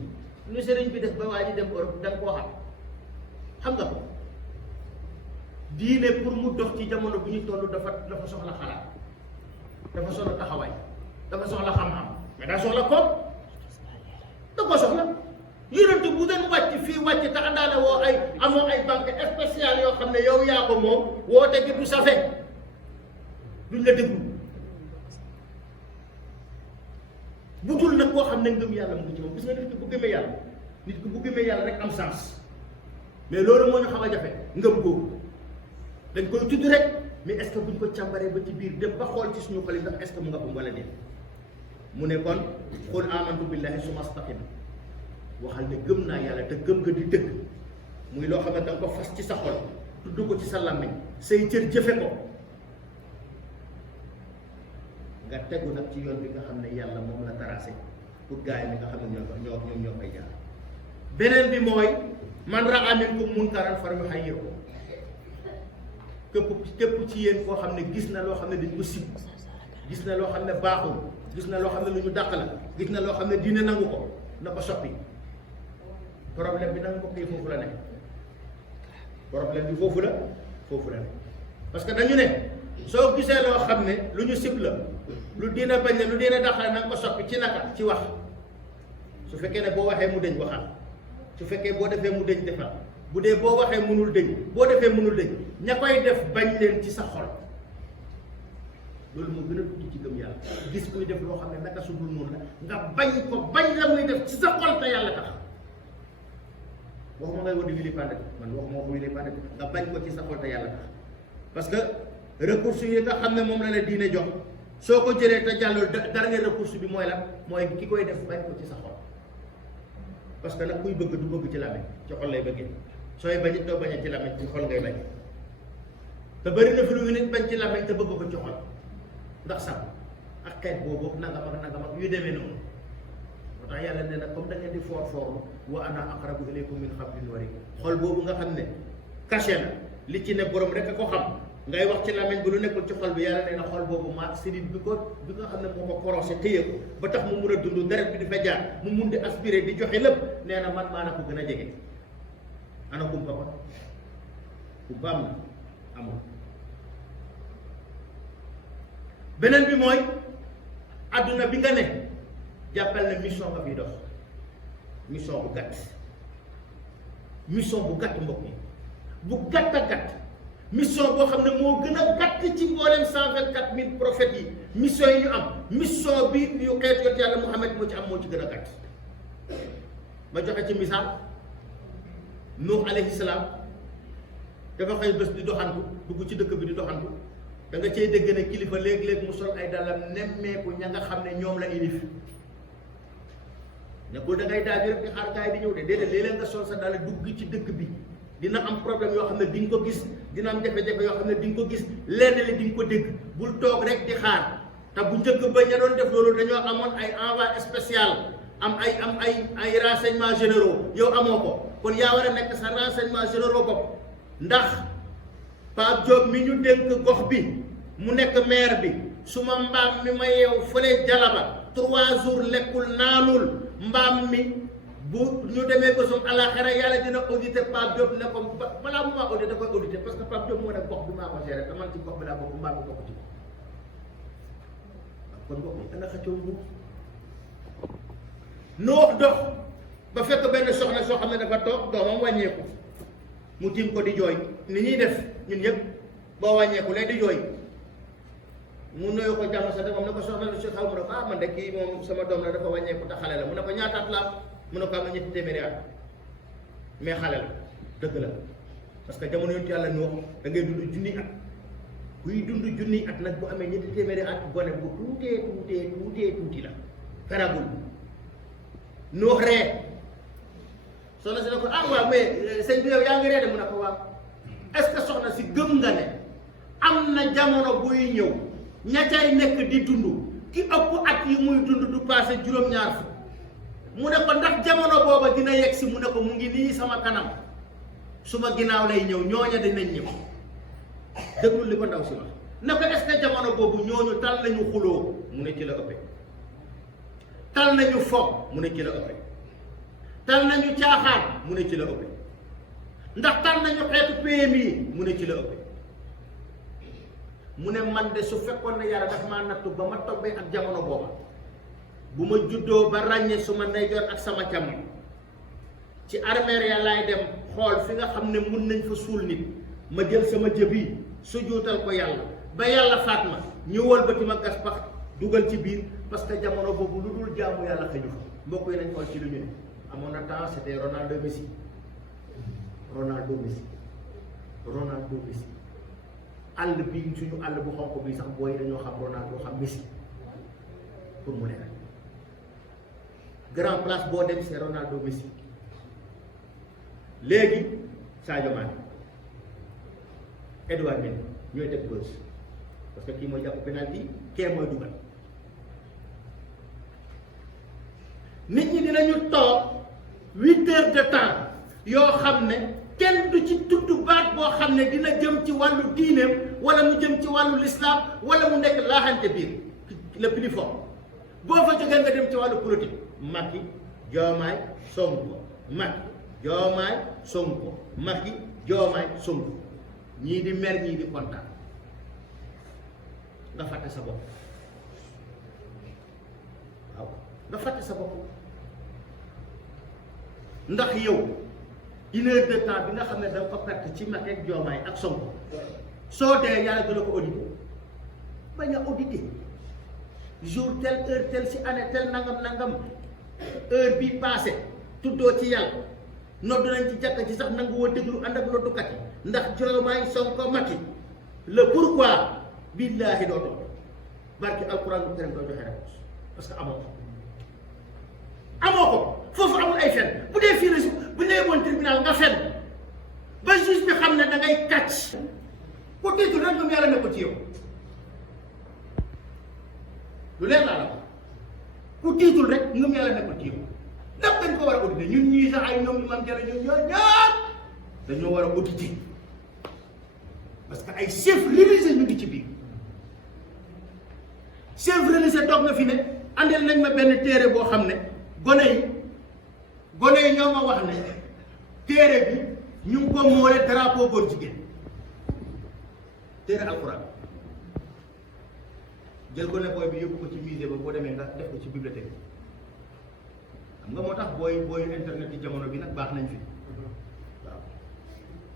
bi lu sëriñ bi def ba waa ji dem Europe da nga koo xam nga ko diine pour mu dox ci jamono bu ñu toll dafa soxla xalaat dafa soxla taxawaay dafa soxla xam-xam mais daa soxla koom da ko soxla yonent bu doon wàcc fii wàcc te àndaale woo ay amoo ay banque spéciale yoo xam ne yow yaa ko moom woote gi du safe duñ la déglu bu dul nag koo xam ne ngëm yàlla mu ngi ci moom gis nga nit ki bu gëmee yàlla rek am sens mais loolu moo ñu xam a jafe ngëm googu dañ koy tudd rek mais est-ce que buñ ko càmbaree ba ci biir dem ba xool ci suñu xol yi ndax est-ce que mu nga am wala déet mu ne kon qul amantu billahi summa astaqim waxal ne gëm naa yàlla te gëm nga di dëgg muy loo xam ne da nga ko fas ci sa xol tudd ko ci sa làmmiñ say cër jëfe ko nga tegu nag ci yoon bi nga xam ne yàlla moom la tracé pour gars yi nga xam ne ñoo koy jaar beneen bi mooy man ra'a minkum munkaran falyughayyirhu képp ci yéen koo xam ne gis na loo xam ne dañ ko sib gis na loo xam ne baaxul gis na loo xam ne lu ñu dàq la gis na loo xam ne diine nangu ko na ko soppi problème bi nag mbokk yi foofu la nekk problème bi foofu la nekk parce que dañu ne soo gisee loo xam ne lu ñu sib la lu diine bañ la lu diine dàq la na nga ko soppi ci naka ci wax su fekkee ne boo waxee mu deñ waxal su fekkee boo defee mu deñ defal bu dee boo waxee mënul deñ boo defee mënul deñ ña koy def bañ leen ci sa xol loolu moo gën a tuuti ci gëm yàlla gis kuy def loo xam ne naka su dul noonu la nga bañ ko bañ la muy def ci sa xol te yàlla tax waxuma ngay wadi wili pande man waxuma ko wili pande nga bañ ko ci sa xol te yàlla tax parce que recours yi nga xam ne moom la la diine jox soo ko jëlee te jàllul dernier recours bi mooy la mooy ki koy def bañ ko ci sa xol parce que nag kuy bëgg du bëgg ci làmmiñ ci xol lay bëggee sooy bañ doo bañ ci làmmiñ ci xol ngay bañ te bëri na fi lu nit bañ ci làmmiñ te bëgg ko ci xol ndax sax ak xeet boobu nangam ak yu demee noonu moo tax yàlla nee na comme da ngeen di foor wa ana aqrabu ilaykum min hablil warid xol boobu nga xam ne caché na li ci ne borom rek a ko xam ngay wax ci làmmiñ bi lu nekkul ci xol bi yàlla nee na xol boobu maa sidit bi nga xam ne moo ko korosé téye ko ba tax mu mun a dund deret bi di fa jaar mu mun di aspirer di joxe lépp nee na man maa na ko gën a jege ana kumpa ba kumpa am na amul beneen bi mooy adduna bi nga ne jàppal ne mission nga fiy dox mission bu gàtt mbokk yi bu gàtt a gàtt mission boo xam ne moo gën a gàtt ci mboolem 124 000 prophètes yi mission yi ñu am mission bi yu xeet yot yàlla Muhammad moo ci am moo ci gën a gàtt ma joxe ci misaal Nuux alayhi salaam dafa xëy bés di doxantu dugg ci dëkk bi di doxantu da nga cey dégg ne kilifa léeg-léeg mu sol ay dàllam nemmeeku ña nga xam ne ñoom la ilif nekkul da ngay daaju rek di xaar kaay di ñëw de déedéet léeg-léeg nga sol sa dàll dugg ci dëkk bi dina am problème yoo xam ne di nga ko gis dina am jafe-jafe yoo xam ne di nga ko gis lenn li di nga ko dégg bul toog rek di xaar te bu njëkk ba ña doon def loolu dañoo amoon ay envoi spécial am ay renseignements généraux yow amoo ko kon yaa war a nekk sa renseignements généraux bopp ndax Pape Diop mi ñu dénk gox bi mu nekk maire bi su ma mbaam mi ma yeew fële Jalaba 3 jours lekkul naanul mbaam mi bu ñu demee bésum àllaaxira yàlla dina auditer Pape Diop ne ko balaa mu maa auditer da koy auditer parce que Pape Diop moo ne gox bi maa ko géré te man ci gox bi laa bokk mbaam mi bokk ci kon gox bi ana xëccoo nguur noo dox ba fekk benn soxna soo xam ne dafa toog doomam wàññeeku mu tiim ko di jooy ni ñuy def ñun ñëpp boo wàññeeku lay di jooy mu nuyu ko jàmm sa moom ne ko soxna lu si xaw mu ne ko man de kii moom sama doom la dafa wàññeeku te xale la mu ne ko ñaataat la mu ne ko am na ñetti téeméeri at mais xale la dëgg la parce que jamono yonent yàlla ñu wax da ngay dund junni at kuy dund junni at nag bu amee ñetti téeméeri at gone bu tuuti la karagul nu wax ree soxna si ne ko waaw mais sëñ bi yow yaa ngi ree de mu ne ko waaw est-ce que soxna si gëm nga ne am na jamono buy ñëw ña cay nekk di dund ki ëpp at yi muy dund du passé juróom-ñaar fukk mu ne ko ndax jamono booba dina yegg si mu ne ko mu ngi nii sama kanam suma ginnaaw lay ñëw ñooña dinañ ñëw déglul li ko ndaw si wax ne ko est-ce que jamono boobu ñooñu tal nañu xuloo mu ne ci la ëppee tal nañu fo mu ne ci la ëppee tal nañu caaxaan mu ne ci la ëppee ndax tal nañu xeetu PMI mu ne ci la ëppee mu ne man de su fekkoon ne yàlla daf maa nattu ba ma tobbee ak jamono booba bu ma juddoo ba ràññee suma ndeyjoor ak sama càmmoñ ci armeer ya laay dem xool fi nga xam ne mun nañ fa suul nit ma jël sama jëbi su juutal ko yàlla ba yàlla faat ma ñëwal ba ti ma gas pax dugal ci biir parce que jamono boobu lu dul jaamu yàlla xëju fa mbokk yi nañ xool ci lu ñu ne amoon na temps c'était Ronaldo Messi àll bi suñu àll bu xonq bi sax booy dañoo xam Ronaldo xam Messi pour mu leer grand place boo dem c'est Ronaldo Messi léegi Sadio Mané Edouard Mendy ñooy teg bës parce que kii mooy jàpp penalty kee mooy dugal nit ñi dinañu toog 8 heures de temps yoo xam ne kenn du ci tudd baat boo xam ne dina jëm ci wàllu diineem wala mu jëm ci wàllu l'islam wala mu nekk laaxante biir le plus fort boo fa jógee nga dem ci wàllu politique Macky Diomaye Sonko Macky Diomaye Sonko Macky Diomaye Sonko ñii di mer ñii di kontaan nga fàtte sa bopp waaw nga fàtte sa bopp ndax yow 1 heure de temps bi nga xam ne da nga ko perte ci Macky ak Diomaye ak Sonko soo dee yàlla dina ko audité bañ a audité jour tel heure tel si année tel nangam heure bi passé tuddoo ci yàlla noddu nañ ci jàkka ci sax nangu woo déglu ànd ak noddukat yi ndax Diomaye Sonko Macky le pourquoi billaahi doo toog barki alquran bu karim doo joxe réponse parce que amoo ko foofu amul ay fen bu dee fii bu dee woon tribunal nga fen kàcc ku tiitul rek ngëm yàlla nekkul ci yow lu leer laa la ko ku tiitul rek ngëm yàlla nekkul ci yow ndax dañ ko war a auditer ñun ñii sax ay ñoom imam Jalle ñoom ñoo ñaar dañoo war a auditer parce que ay chef religieux ñu ngi ci biir chef religieux toog na fi ne andel nañ ma benn téere boo xam ne gone yi ñoo ma wax ne téere bi ñu ngi ko moole drapeau góor jigéen téere alxuraan jël ko ne booy bi yóbbu ko ci musée ba boo demee nga def ko ci bibliothèque xam nga moo tax booy internet yi jamono bi nag baax nañ fi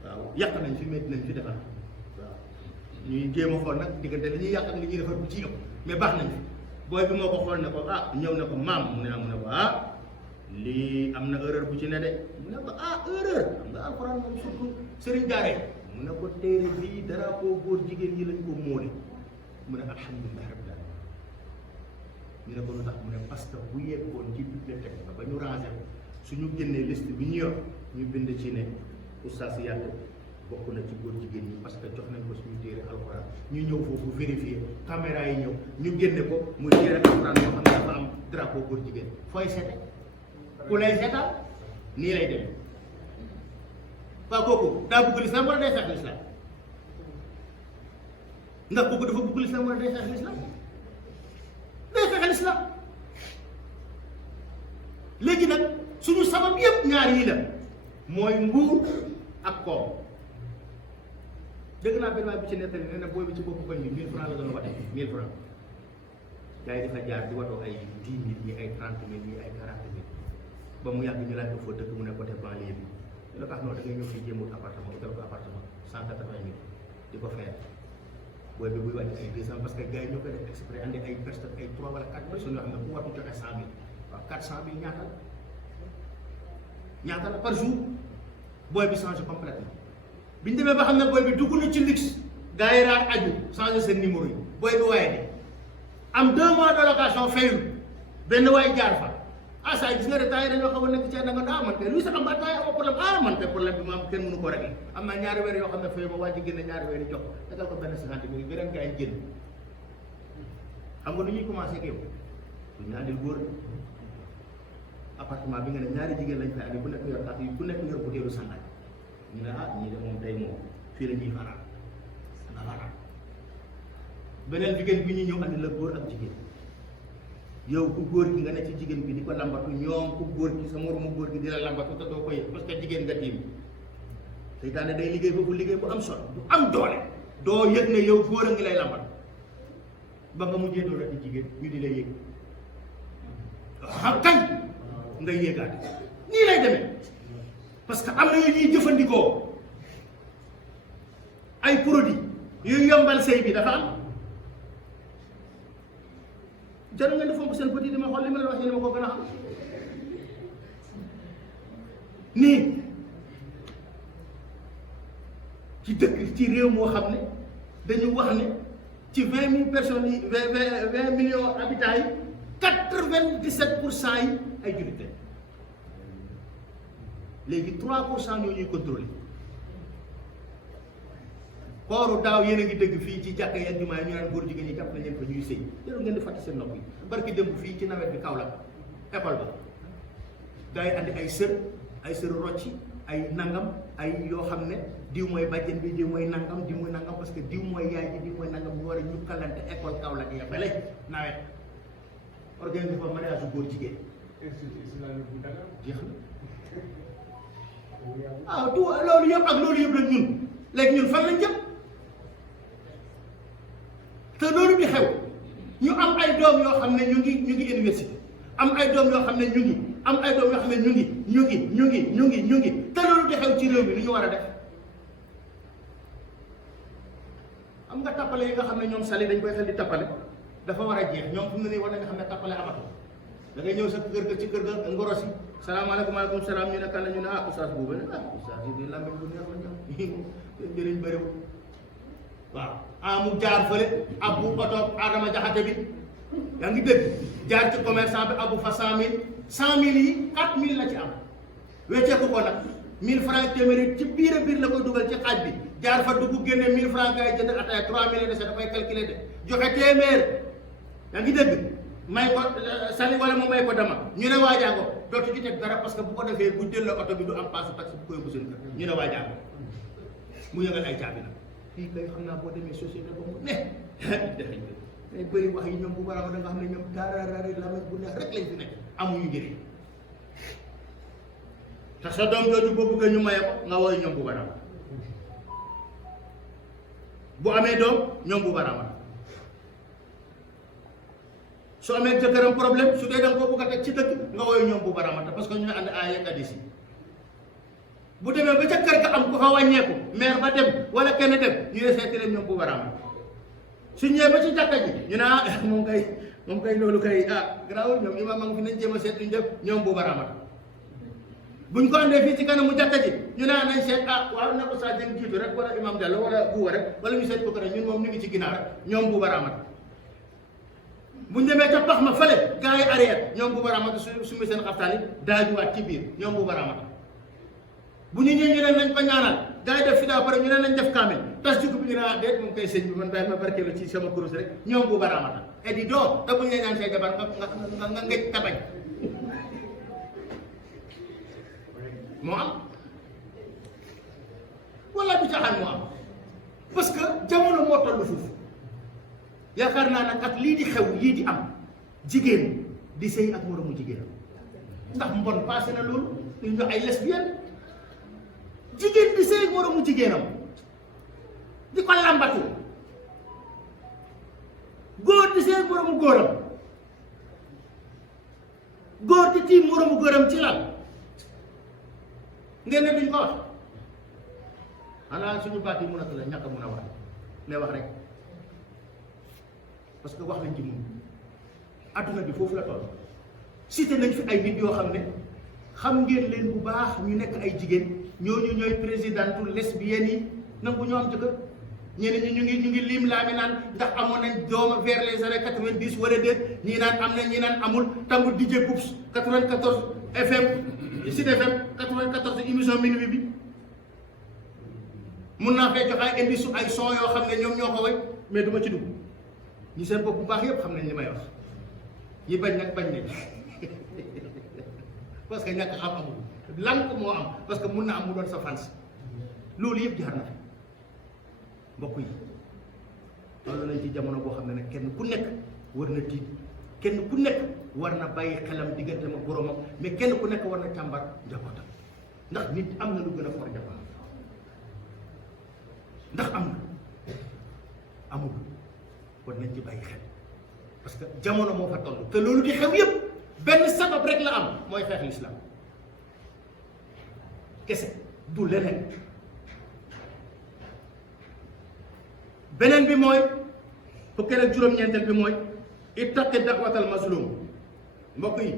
waaw yàq nañ fi métti nañ fi defar waaw ñuy jéem a xool nag diggante li ñuy yàq ak li ñuy defar bu ci ëpp mais baax nañ fi booy bi moo ko xool ne ko ñëw ne ko maam mu ne ko lii am na erreur bu ci ne de mu ne ko erreur xam nga alxuraan moom surtout Serigne Jaaree mu ne ko téere bii drapeau góor jigéen ñi lañ ko móole mu ne alhamdulilah rabbil alamin ñu ne ko lu tax mu ne parce que bu yeggoon ci bibliothèque ba ñu rangé ko suñu génnee liste bi ñu yor ñu bind ci ne oustaz Yàlla bokk na ci góor jigéen ñi parce que jox nañ ko suñu téere alxuraan ñu ñëw foofu vérifier caméra yi ñëw ñu génne ko muy téere alxuraan yoo xam ne dafa am drapeau góor jigéen fooy seete ku lay seetal nii lay dem waaw kooku daa bëgg lislaam wala day xeex lislaam ndax kooku dafa bëgg lislaam wala day xeex lislaam day xeex lislaam léegi nag suñu sabab yépp ñaar yi la mooy nguur ak koom dégg naa benn waay bi ci nettali nee na booy bi ci boppu koñ bi 1000 francs la doon wate 1000 francs gars yi dafa jaar di watoo ay 10 000 ñi ay 30 000 ñi ay 40 000 ba mu yàgg ñu laaj ko foo dëkk mu ne côté banlieue bi ñu la ko wax noonu da ngay ñëw fii jéemut appartement utal ko appartement 180 000 di ko fayal booy bi buy wàcc ay 200 parce que gars yi ñoo koy def exprès andi ay personnes ay 3 wala 4 personnes yoo xam ne ku watu joxe 100 000 waaw 400 000 ñaata la par jour booy bi changé complètement bi ñu demee ba xam ne booy bi dugg na ci luxe gars yi raar aju changé seen numéro yi booy bi waaye de am 2 mois de location fayul benn waay jaar fa saa gis nga de temps yi dañoo xaw a nekk ci da nga man kay luy sax am ba temps yi amoo problème man kay problème bi maam kenn mënu ko réglé am naa ñaari weer yoo xam ne fayu ma waa ji génne ñaari weer yi jox ko tegal ko benn 50 000 beneen gars yi génn xam nga nu ñuy commencé ak yow du ñu andil góor appartement bi nga ne ñaari jigéen lañ fay andi bu nekk yor tax yi ku nekk yor butéelu sangaay ñu ne ñii de moom tey moom fii la ñuy fanaan nga fanaan beneen jigéen bi ñu ñëw andi la góor ak jigéen yow ku góor gi nga ne ci jigéen bi di ko lambatu ñoom ku góor gi sa moromu góor gi di la lambatu te doo ko yëg parce que jigéen nga tiim seytaane day liggéey foofu liggéey bu am solo bu am doole doo yëg ne yow góor a ngi lay lambat ba nga mujjee doo rek jigéen ñu di lay yëg kañ ngay yéegaat nii lay demee parce que am na yu ñuy jëfandikoo ay produits yu yombal sëy bi dafa am jarul ngeen di fonk seen bët yi dama xool li ma leen wax yéen ma ko gën a xam nii ci dëkk ci réew moo xam ne dañu wax ne ci 20 000 personnes yi 20 millions habitants yi 97% yi ay jullit lañ léegi 3% ñoo ñuy contrôlé kooru daaw yéen a ngi dëgg fii ci jàkka yi jumaa yi ñu naan góor jigéen ñi jàpp nañ leen fa ñuy sëy jarul ngeen di fàtte seen nopp yi barki démb fii ci nawet bi Kaolack école ba gars yi andi ay sër rocci ay nangam ay yoo xam ne diw mooy bàjjen bi diw mooy nangam parce que diw mooy yaay ji diw mooy nangam ñu war a ñukkalante école Kaolack ya fële nawet organisé fa mariage góor jigéen institut islamique bu Dakar jeex na tout loolu yëpp ak loolu yëpp la ñun léegi ñun fan lañ jëm te loolu di xew ñu am ay doom yoo xam ne ñu ngi université am ay doom yoo xam ne ñu ngi am ay doom yoo xam ne ñu ngi te loolu di xew ci réew mi lu ñu war a def am nga tappale yi nga xam ne ñoom sali dañ koy xel di tappale dafa war a jeex ñoom fu mu ne nii war na nga xam ne tappale amatu da ngay ñëw sa kër ga ci kër ga ngoro si salaamaaleykum maaleykum salaam ñu ne kan la ñu ne oustaz boobu ne oustaz yi di lambe bu neex la ñoom njëriñ bëriwul waaw mu jaar fële abbu oto Adama Jaxate bi yaa ngi dégg jaar ci commerçant bi abbu fa 100000 yi 4000 la ci am wecceeku ko nag 1000 francs téeméeri ci biir a biir la koy dugal ci xaaj bi jaar fa dugg génne 1000 francs gars yi jënd ataaya 3000 de sa dafay calculer de joxe téeméer yaa ngi dégg may ko sali wala mu may ko dama ñu ne waajaa ko dootu ci teg dara parce que bu ko defee bu delloo oto bi du am passe taxi bu koy yóbbu seen kër ñu ne waajaa ko mu yëngal ay caabi nag fii kay xam naa boo demee société ba mu ne dexeñ ko mais bëri wax yi ñoom bu barama da nga xam ne ñoom dararari la bu neex rek lañ fi nekk amuñu njëriñ te sa doom jooju boo bëggee ñu maye ko nga woy ñoom bu barama bu amee doom ñoom bu barama su amee jëkkëram problème su dee da nga koo bëgg a teg ci dëkk nga woy ñoom bu barama parce que ñu ne ànd ay ak hadiis yi bu demee ba ca kër ga am ku fa wàññeeku maire ba dem wala kenn dem ñu ne seeti leen ñoom bu barama su ñëwee ba ci jàkka ji ñu ne ah moom kay loolu kay garaawul ñoom imam a ngi fi nañ jéem a seet luñ def ñoom bu barama buñ ko andee fii ci kanamu jàkka ji ñu ne nañ seet waaw na ko saa jëm jiitu rek wala imam Diallo wala buuba rek wala ñu seet ko rek ñun moom ñu ngi ci ginnaaw rek ñoom bu barama buñ demee ca pax ma fële gars yi arrière ñoom bu barama su mi seen xaftaan yi daajuwaat ci biir ñoom bu barama bu ñu ñëwee ñu ne nañ ko ñaanal gars yi def fi daa pare ñu ne nañ def kaamil tas jukk bi ñu ne déet moom koy sëñ bi man bàyyi ma barkeelu ci sama kurus rek ñoom bu baraamata et di doo te buñ ne ñaan say jabar nga ngëj tabañ moo am wala du caaxaan moo am parce que jamono moo toll foofu yaakaar naa nag ak lii di xew yii di am jigéen di sëy ak moromu jigéenam ndax mbon passé na loolu ñu ñu ay lesbienne jigéen di sëy ak moromu jigéenam di ko lambatu góor di sëy ak moromu góoram góor di tiim moromu góoram ci lal ngeen ne duñ ko wax xanaa suñu baat yi mun a la ñàkk a mun a wax mais wax rek parce que wax lañ ci mun adduna bi foofu la toll cité nañ fi ay nit yoo xam ne xam ngeen leen bu baax ñu nekk ay jigéen ñooñu ñooy présidentu lesbiennes yi nangu ñoo am jëkkër ñeneen ñi ñu ngi lim laa mi naan ndax amoon nañ doom vers les années 90 wala déet ñii naan am na ñii naan amul tangu DJ Boubs 94 FM Sud FM 94 émission minuit bi mun naa fee joxe ay indice ay son yoo xam ne ñoom ñoo ko way mais du ma ci dugg ñi seen bopp bu baax yëpp xam nañ li may wax yi bañ nag bañ nañ parce que ñàkk xam amul lan ko moo am parce que mun na am mu doon sa fans loolu yëpp jaar na fi mbokk yi loolu lañ ci jamono boo xam ne nag kenn ku nekk war na tiit kenn ku nekk war na bàyyi xelam diggante ma boromam mais kenn ku nekk war na càmbar njabootam ndax nit am na lu gën a for njabootam ndax am na amul war nañ ci bàyyi xel parce que jamono moo fa toll te loolu di xew yëpp benn sabab rek la am mooy xeex lislaam kese du leneen beneen bi mooy fukkeel ak juróom-ñeenteel bi mooy ittaqi da'watal mazlum mbokk yi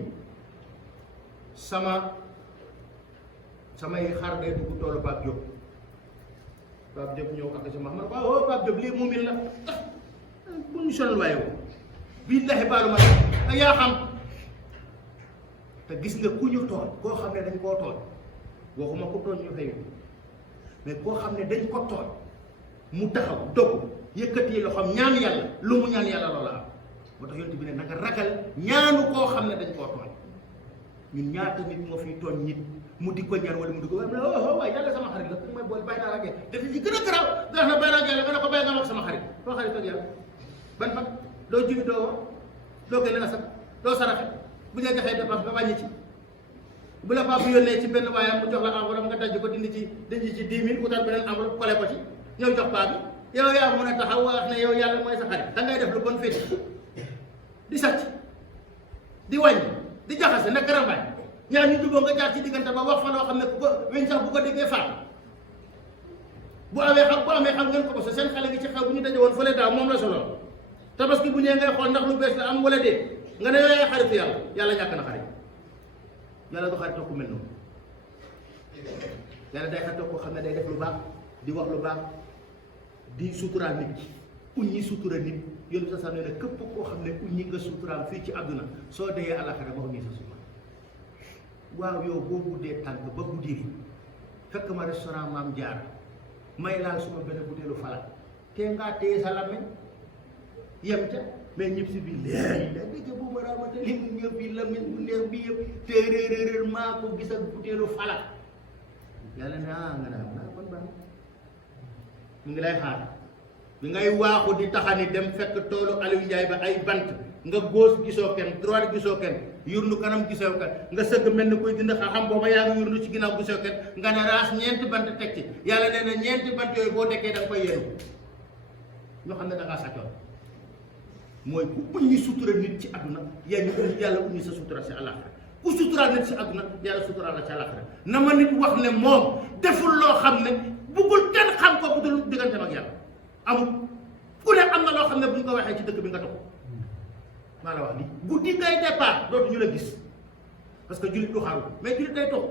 samay xar day dugg toolu Pape Diop ñëw ak sama man waaw Pape Diop lii muumin la bu ñu sonal waaye woo billahi baalu ma rek yaa xam te gis nga ku ñu tooñ koo xam ne dañ koo tooñ waxuma ko tooñ ñu xëy mais koo xam ne dañ ko tooñ mu taxaw dogg yëkkati loxoom ñaan yàlla lu mu ñaan yàlla loola am moo tax yonent bi ne nanga ragal ñaanu koo xam ne dañ koo tooñ ñun ñaata nit moo fiy tooñ nit mu di ko ñaan wala mu di ko waaye yàlla sama xarit la ku may boole bàyyi naa la ak dafa ci gën a garaaw dax na bàyyi naa ak yàlla nga ne ko bàyyi nga wax sama xarit soo xarit ak yàlla ban fan doo jibi doo war doo génne asaka doo saraxe bu ñu la joxee dépense nga wàññi ci bu la papa yónnee ci benn waayam mu jox la enveloppe nga daj ko dindi ci 10 000 utal beneen enveloppe collé ko ci ñëw jox paa bi yow yaa mën a taxaw wax ne yow yàlla mooy sa xarit da ngay def lu bon féeti di sàcc di wàññi di jaxase nag rambaay ñaar ñu juboo nga jaar ci diggante ba wax fa loo xam ne ku ko weñ sax bu ko déggee faatu bu amee xam ngeen ko bos seen xale gi ci xew bu ñu daje woon fële daaw moom la solo tabaski bu ñëwee ngay xool ndax lu bees la am wala déet nga ne yooyee xaritu yàlla ñàkk na xarit yàlla du xaritoo ku mel noonu yàlla day xaritoo koo xam ne day def lu baax di wax lu baax di suturaal nit ki uññi sutura nit yoonu sa sax nee na képp koo xam ne uññi nga suturaal fii ci àdduna soo deyee àllaxira ba uññi sa sutura waaw yow boo guddee tànk ba guddi fekk ma restaurant Maam Jaara may laal suma benn butéelu fala te ngaa téye sa làmmiñ yem ca mais ñëpp si biir léegi la dëgg bu ma raamate li mu ñëw bi làmmiñ bu neex bi yëpp te réeréer maa ko gis ak butéelu fala yàlla ne nga ne am naa kon baax mu ngi lay xaar bi ngay waaxu di taxani dem fekk toolu Aliou Ndiaye ba ay bant nga gauche gisoo kenn droite gisoo kenn yurnu kanam gisoo kenn nga sëgg mel ni koy dindi xam booba yaa ngi yurnu ci ginnaaw gisoo kenn nga ne raas ñeenti bant teg ci yàlla nee na ñeenti bant yooyu boo dekkee da nga koy yenu ñoo xam ne da ngaa sàccoon mooy ku uññi sutura nit ci àdduna yaa ñu uññi yàlla uññi sa sutura si àllaaxira ku suturaal nit si àdduna yàlla suturaal la ci àllaaxira na ma nit wax ne moom deful loo xam ne buggul kenn xam ko bu dul diggante ak yàlla amul ku ne am na loo xam ne bu ñu ko waxee ci dëkk bi nga toog maa la wax lii guddi ngay départ dootu ñu la gis parce que jullit du xaru mais jullit day toog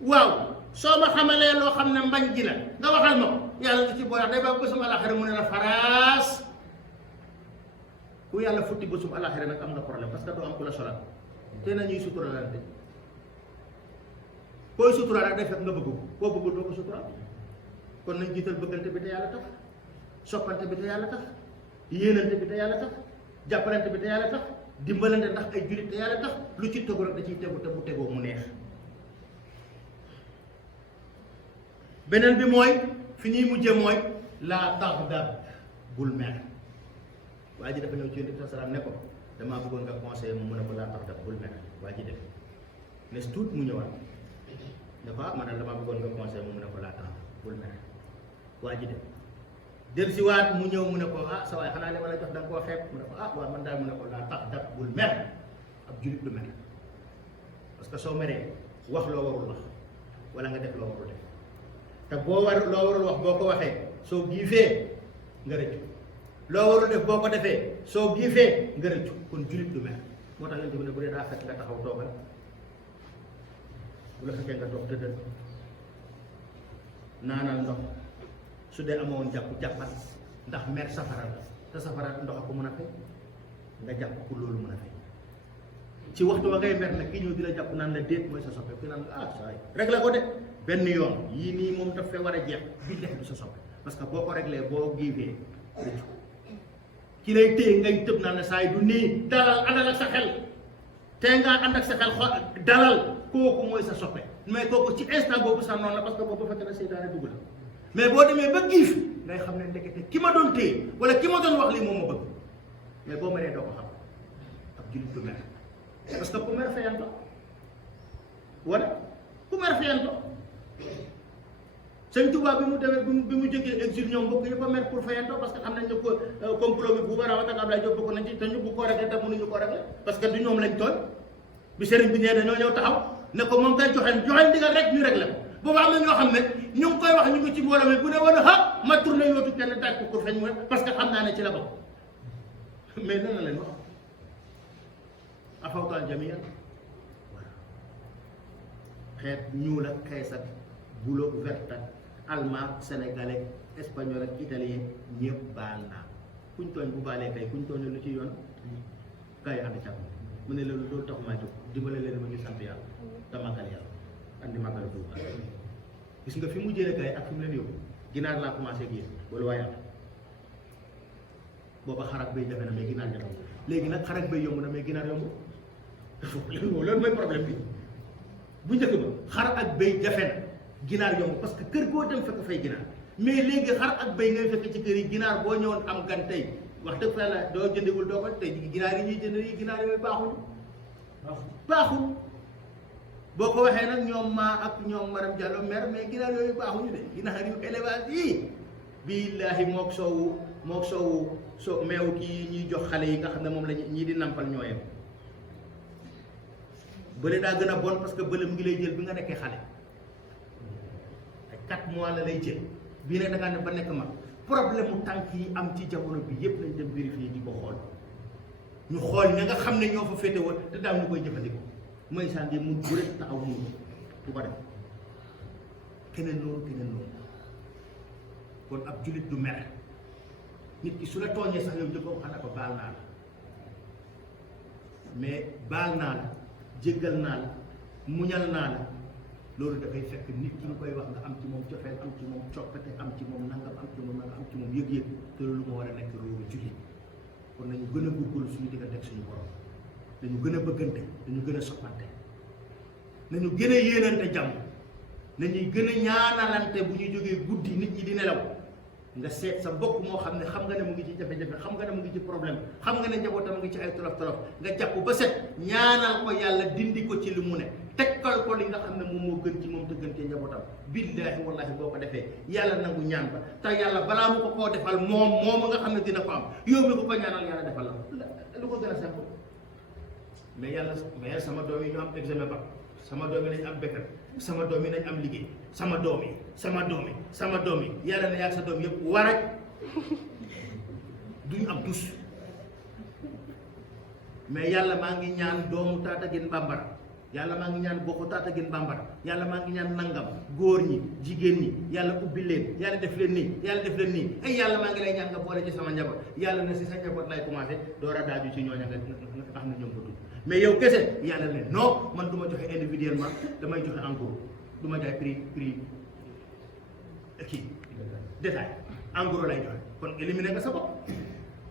waaw soo ma xamalee loo xam ne mbañ gi la nga waxal ma ko yàlla li ci boo wax day ba bésum alaxira mu ne la faraas ku yàlla futti bésum alaxira nag am nga problème parce que doo am ku la solal te na ñuy suturalante koy suturaal day fekk nga bëgg ko koo bëggul doo ko suturaal kon nañ jiital bëggante bi te yàlla tax soppante bi te yàlla tax yéenante bi te yàlla tax jàppalante bi te yàlla tax dimbalante ndax ay jullit te yàlla tax lu ci tegu rek da ciy tegu te bu tegoo mu neex beneen bi mooy fi ñuy mujje mooy laa taxdab bul mer waa ji dafa ñëw ci yonent bi salaam ne ko damaa bëggoon nga conseiller mu ne ko laa taxdab bul mer waa ji def nes tuut mu ñëwaat ne ko man damaa bëggoon nga conseiller mu ne ko laa taxdab bul mer waa ji def del si waat mu ñëw mu ne ko sa waay xanaa li ma la jox da nga koo xeeb mu ne ko waaw man daal mu ne ko laa taxdab bul mer ab julit du mer parce que soo meree wax loo warul wax wala nga def loo warul def te boo warul wax boo ko waxee soo giifee nga rëccu loo warul def boo ko defee soo giifee nga rëccu kon julit du mer moo tax yonent bi ne bu dee daa fekk nga taxaw toogal bu la fekkee nga toog tëddal naanal ndox su dee amoon jàppal ndax mer safara la te safara ndox a ko mën a fay nga jàpp pour loolu mën a fay ci waxtu wa ngay mer nag ki ñëw di la jàpp naan la déet mooy sa soppe ki naan saa yi réglé ko de benn yoon yii nii moom daf fee war a jeex bi def du sa soppe parce que boo ko réglé boo giifee rëccu ki lay téye ngay tëb naan la saa yi du nii dalal àndal ak sa xel te ngaa ànd ak sa xel dalal kooku mooy sa soppe mais kooku ci instant boobu sax noonu la parce que boobu fekk na seytaane dugg la mais boo demee ba giif ngay xam ne ndekete ki ma doon téye wala ki ma doon wax lii moom ma bëgg mais boo mënee doo ko xam ab jullit du mer parce que ku mer fayanto wala ku mer fayanto sëñ Tuubaa bi mu demee bi mu jógee exil ñoom mbokk yëpp a mer pour fayanto parce que xam nañ ne ko complot bi bu war a wax ak Ablaye Diop bokk nañ ci te ñu bu ko réglé te mënuñu ko réglé parce que du ñoom lañ tooñ bi sëriñ bi nee na ñoo ñëw taxaw ne ko moom kay joxe ndigal rek ñu réglé ko boobu am na ñoo xam ne ñu ngi koy wax ñu ngi ci mbooloo mi bu ne woon ma tourné yootu kenn daaj ko pour feeñ mooy parce que xam naa ne ci la bokk mais lan la leen wax afawtaan jamian voilà xeet ñuul ak xees ak bulo vert ak allemand sénégalais espagnol ak italien ñëpp baal naa kuñ tooñ bu baalee kay kuñ tooñ lu ci yoon kay ànd càmm mu ne loolu tax maa jóg dimbale leen ma ñu sant yàlla te màggal yàlla andi màggal Tuuba gis nga fi mu jëlee kay ak fi mu leen yóbbu ginaar laa commencé gis wala waaye am booba xarak bay jafe na mais ginaar jafe léegi nag xarak bay yomb na mais ginaar yomb loolu mooy problème bi bu njëkk ba xar ak bay jafe na ginaar yomb parce que kër goo dem fekk fay ginaar mais léegi xar ak bay ngay fekk ci kër yi ginaar boo ñëwoon am gan tey wax dëgg fa la doo jëndewul doo ko tey ginaar yi ñuy jënd yi ginaar yooyu baaxul boo ko waxee nag ñoom maa ak ñoom madame Diallo mer mais ginaar yooyu baaxuñu de ginaar yu élevage yi billaahi mook soowu soo meew kii ñuy jox xale yi nga xam ne moom la ñii di nampal ñooyam bële daa gën a bon parce que bële mu ngi lay jël bi nga nekkee xale ay 4 mois la lay jël bii nag da ngaa ne ba nekk mag problème mu tànk yi am ci jamono bi yépp lañ dem vérifier di ko xool ñu xool ña nga xam ne ñoo fa féete woon te daaw ñu koy jëfandikoo mooy sànni mun bu rek taxaw mun du ko def keneen noonu kon ab jullit du mer nit ki su la tooñee sax yow njëkkoon xanaa ko baal naa la mais baal naa la jéggal naa la muñal naa la loolu dafay fekk nit ki nga koy wax nga am ci moom cofeel am ci moom coppite am ci moom nangam am ci moom nangam am ci moom yëg-yëg te loolu moo war a nekk loolu jullit kon nañu gën a góorgóorlu suñu diggante ak suñu borom dañu gën a bëggante dañu gën a soppante nañu gën a yéenante jàmm nañuy gën a ñaanalante bu ñu jógee guddi nit ñi di nelaw nga seet sa mbokk moo xam ne xam nga ne mu ngi ci jafe-jafe xam nga ne mu ngi ci problème xam nga ne njabootam mu ngi ci ay tolof-tolof nga jàpp ba set ñaanal ko yàlla dindi ko ci li mu ne tekkal ko li nga xam ne moom moo gën ci moom te gën ci njabootam billaahi wallaahi boo ko defee yàlla nangu ñaan ba te yàlla balaa mu ko koo defal moom nga xam ne dina ko am yow mi ko ko ñaanal yàlla defal la lu ko gën a simple mais sama doom yi ñu am examen ba sama doom yi nañ am békkal sama doom yi nañ am liggéey sama doom yi yàlla na yaa sa doom yëpp war ak duñu am tus mais yàlla maa ngi ñaan doomu Tataguine Bambara yàlla maa ngi ñaan bokku Tataguine Bambara yàlla maa ngi ñaan nangam góor ñi jigéen ñi yàlla ubbi leen yàlla def leen nii ay yàlla maa ngi lay ñaan nga boole ci sama njaboot yàlla na si sa njaboot lay commencé door a daaju ci ñooña nga xam ne ñoom ko tudd mais yow kese yàlla ne non man du ma joxe individuellement damay joxe en gros du ma jaay prix kii détail en gros lay joxe kon éliminer nga sa bopp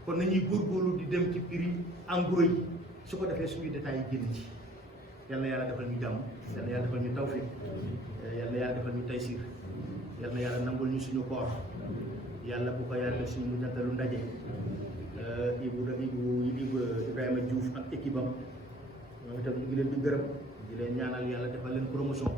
kon nañuy góorgóorlu di dem ci prix en gros yi su ko defee suñuy détails yi génn ci yal na yàlla defal ñu jàmm yal na yàlla defal ñu tawfiq yal na yàlla defal ñu taysir yal na yàlla nangul ñu suñu koor yàlla bu ko yàlla def suñu mujjantalu ndaje Ibrahima Diouf ak équipe am ñoom itam ñu ngi leen di gërëm di leen ñaanal yàlla defal leen promotion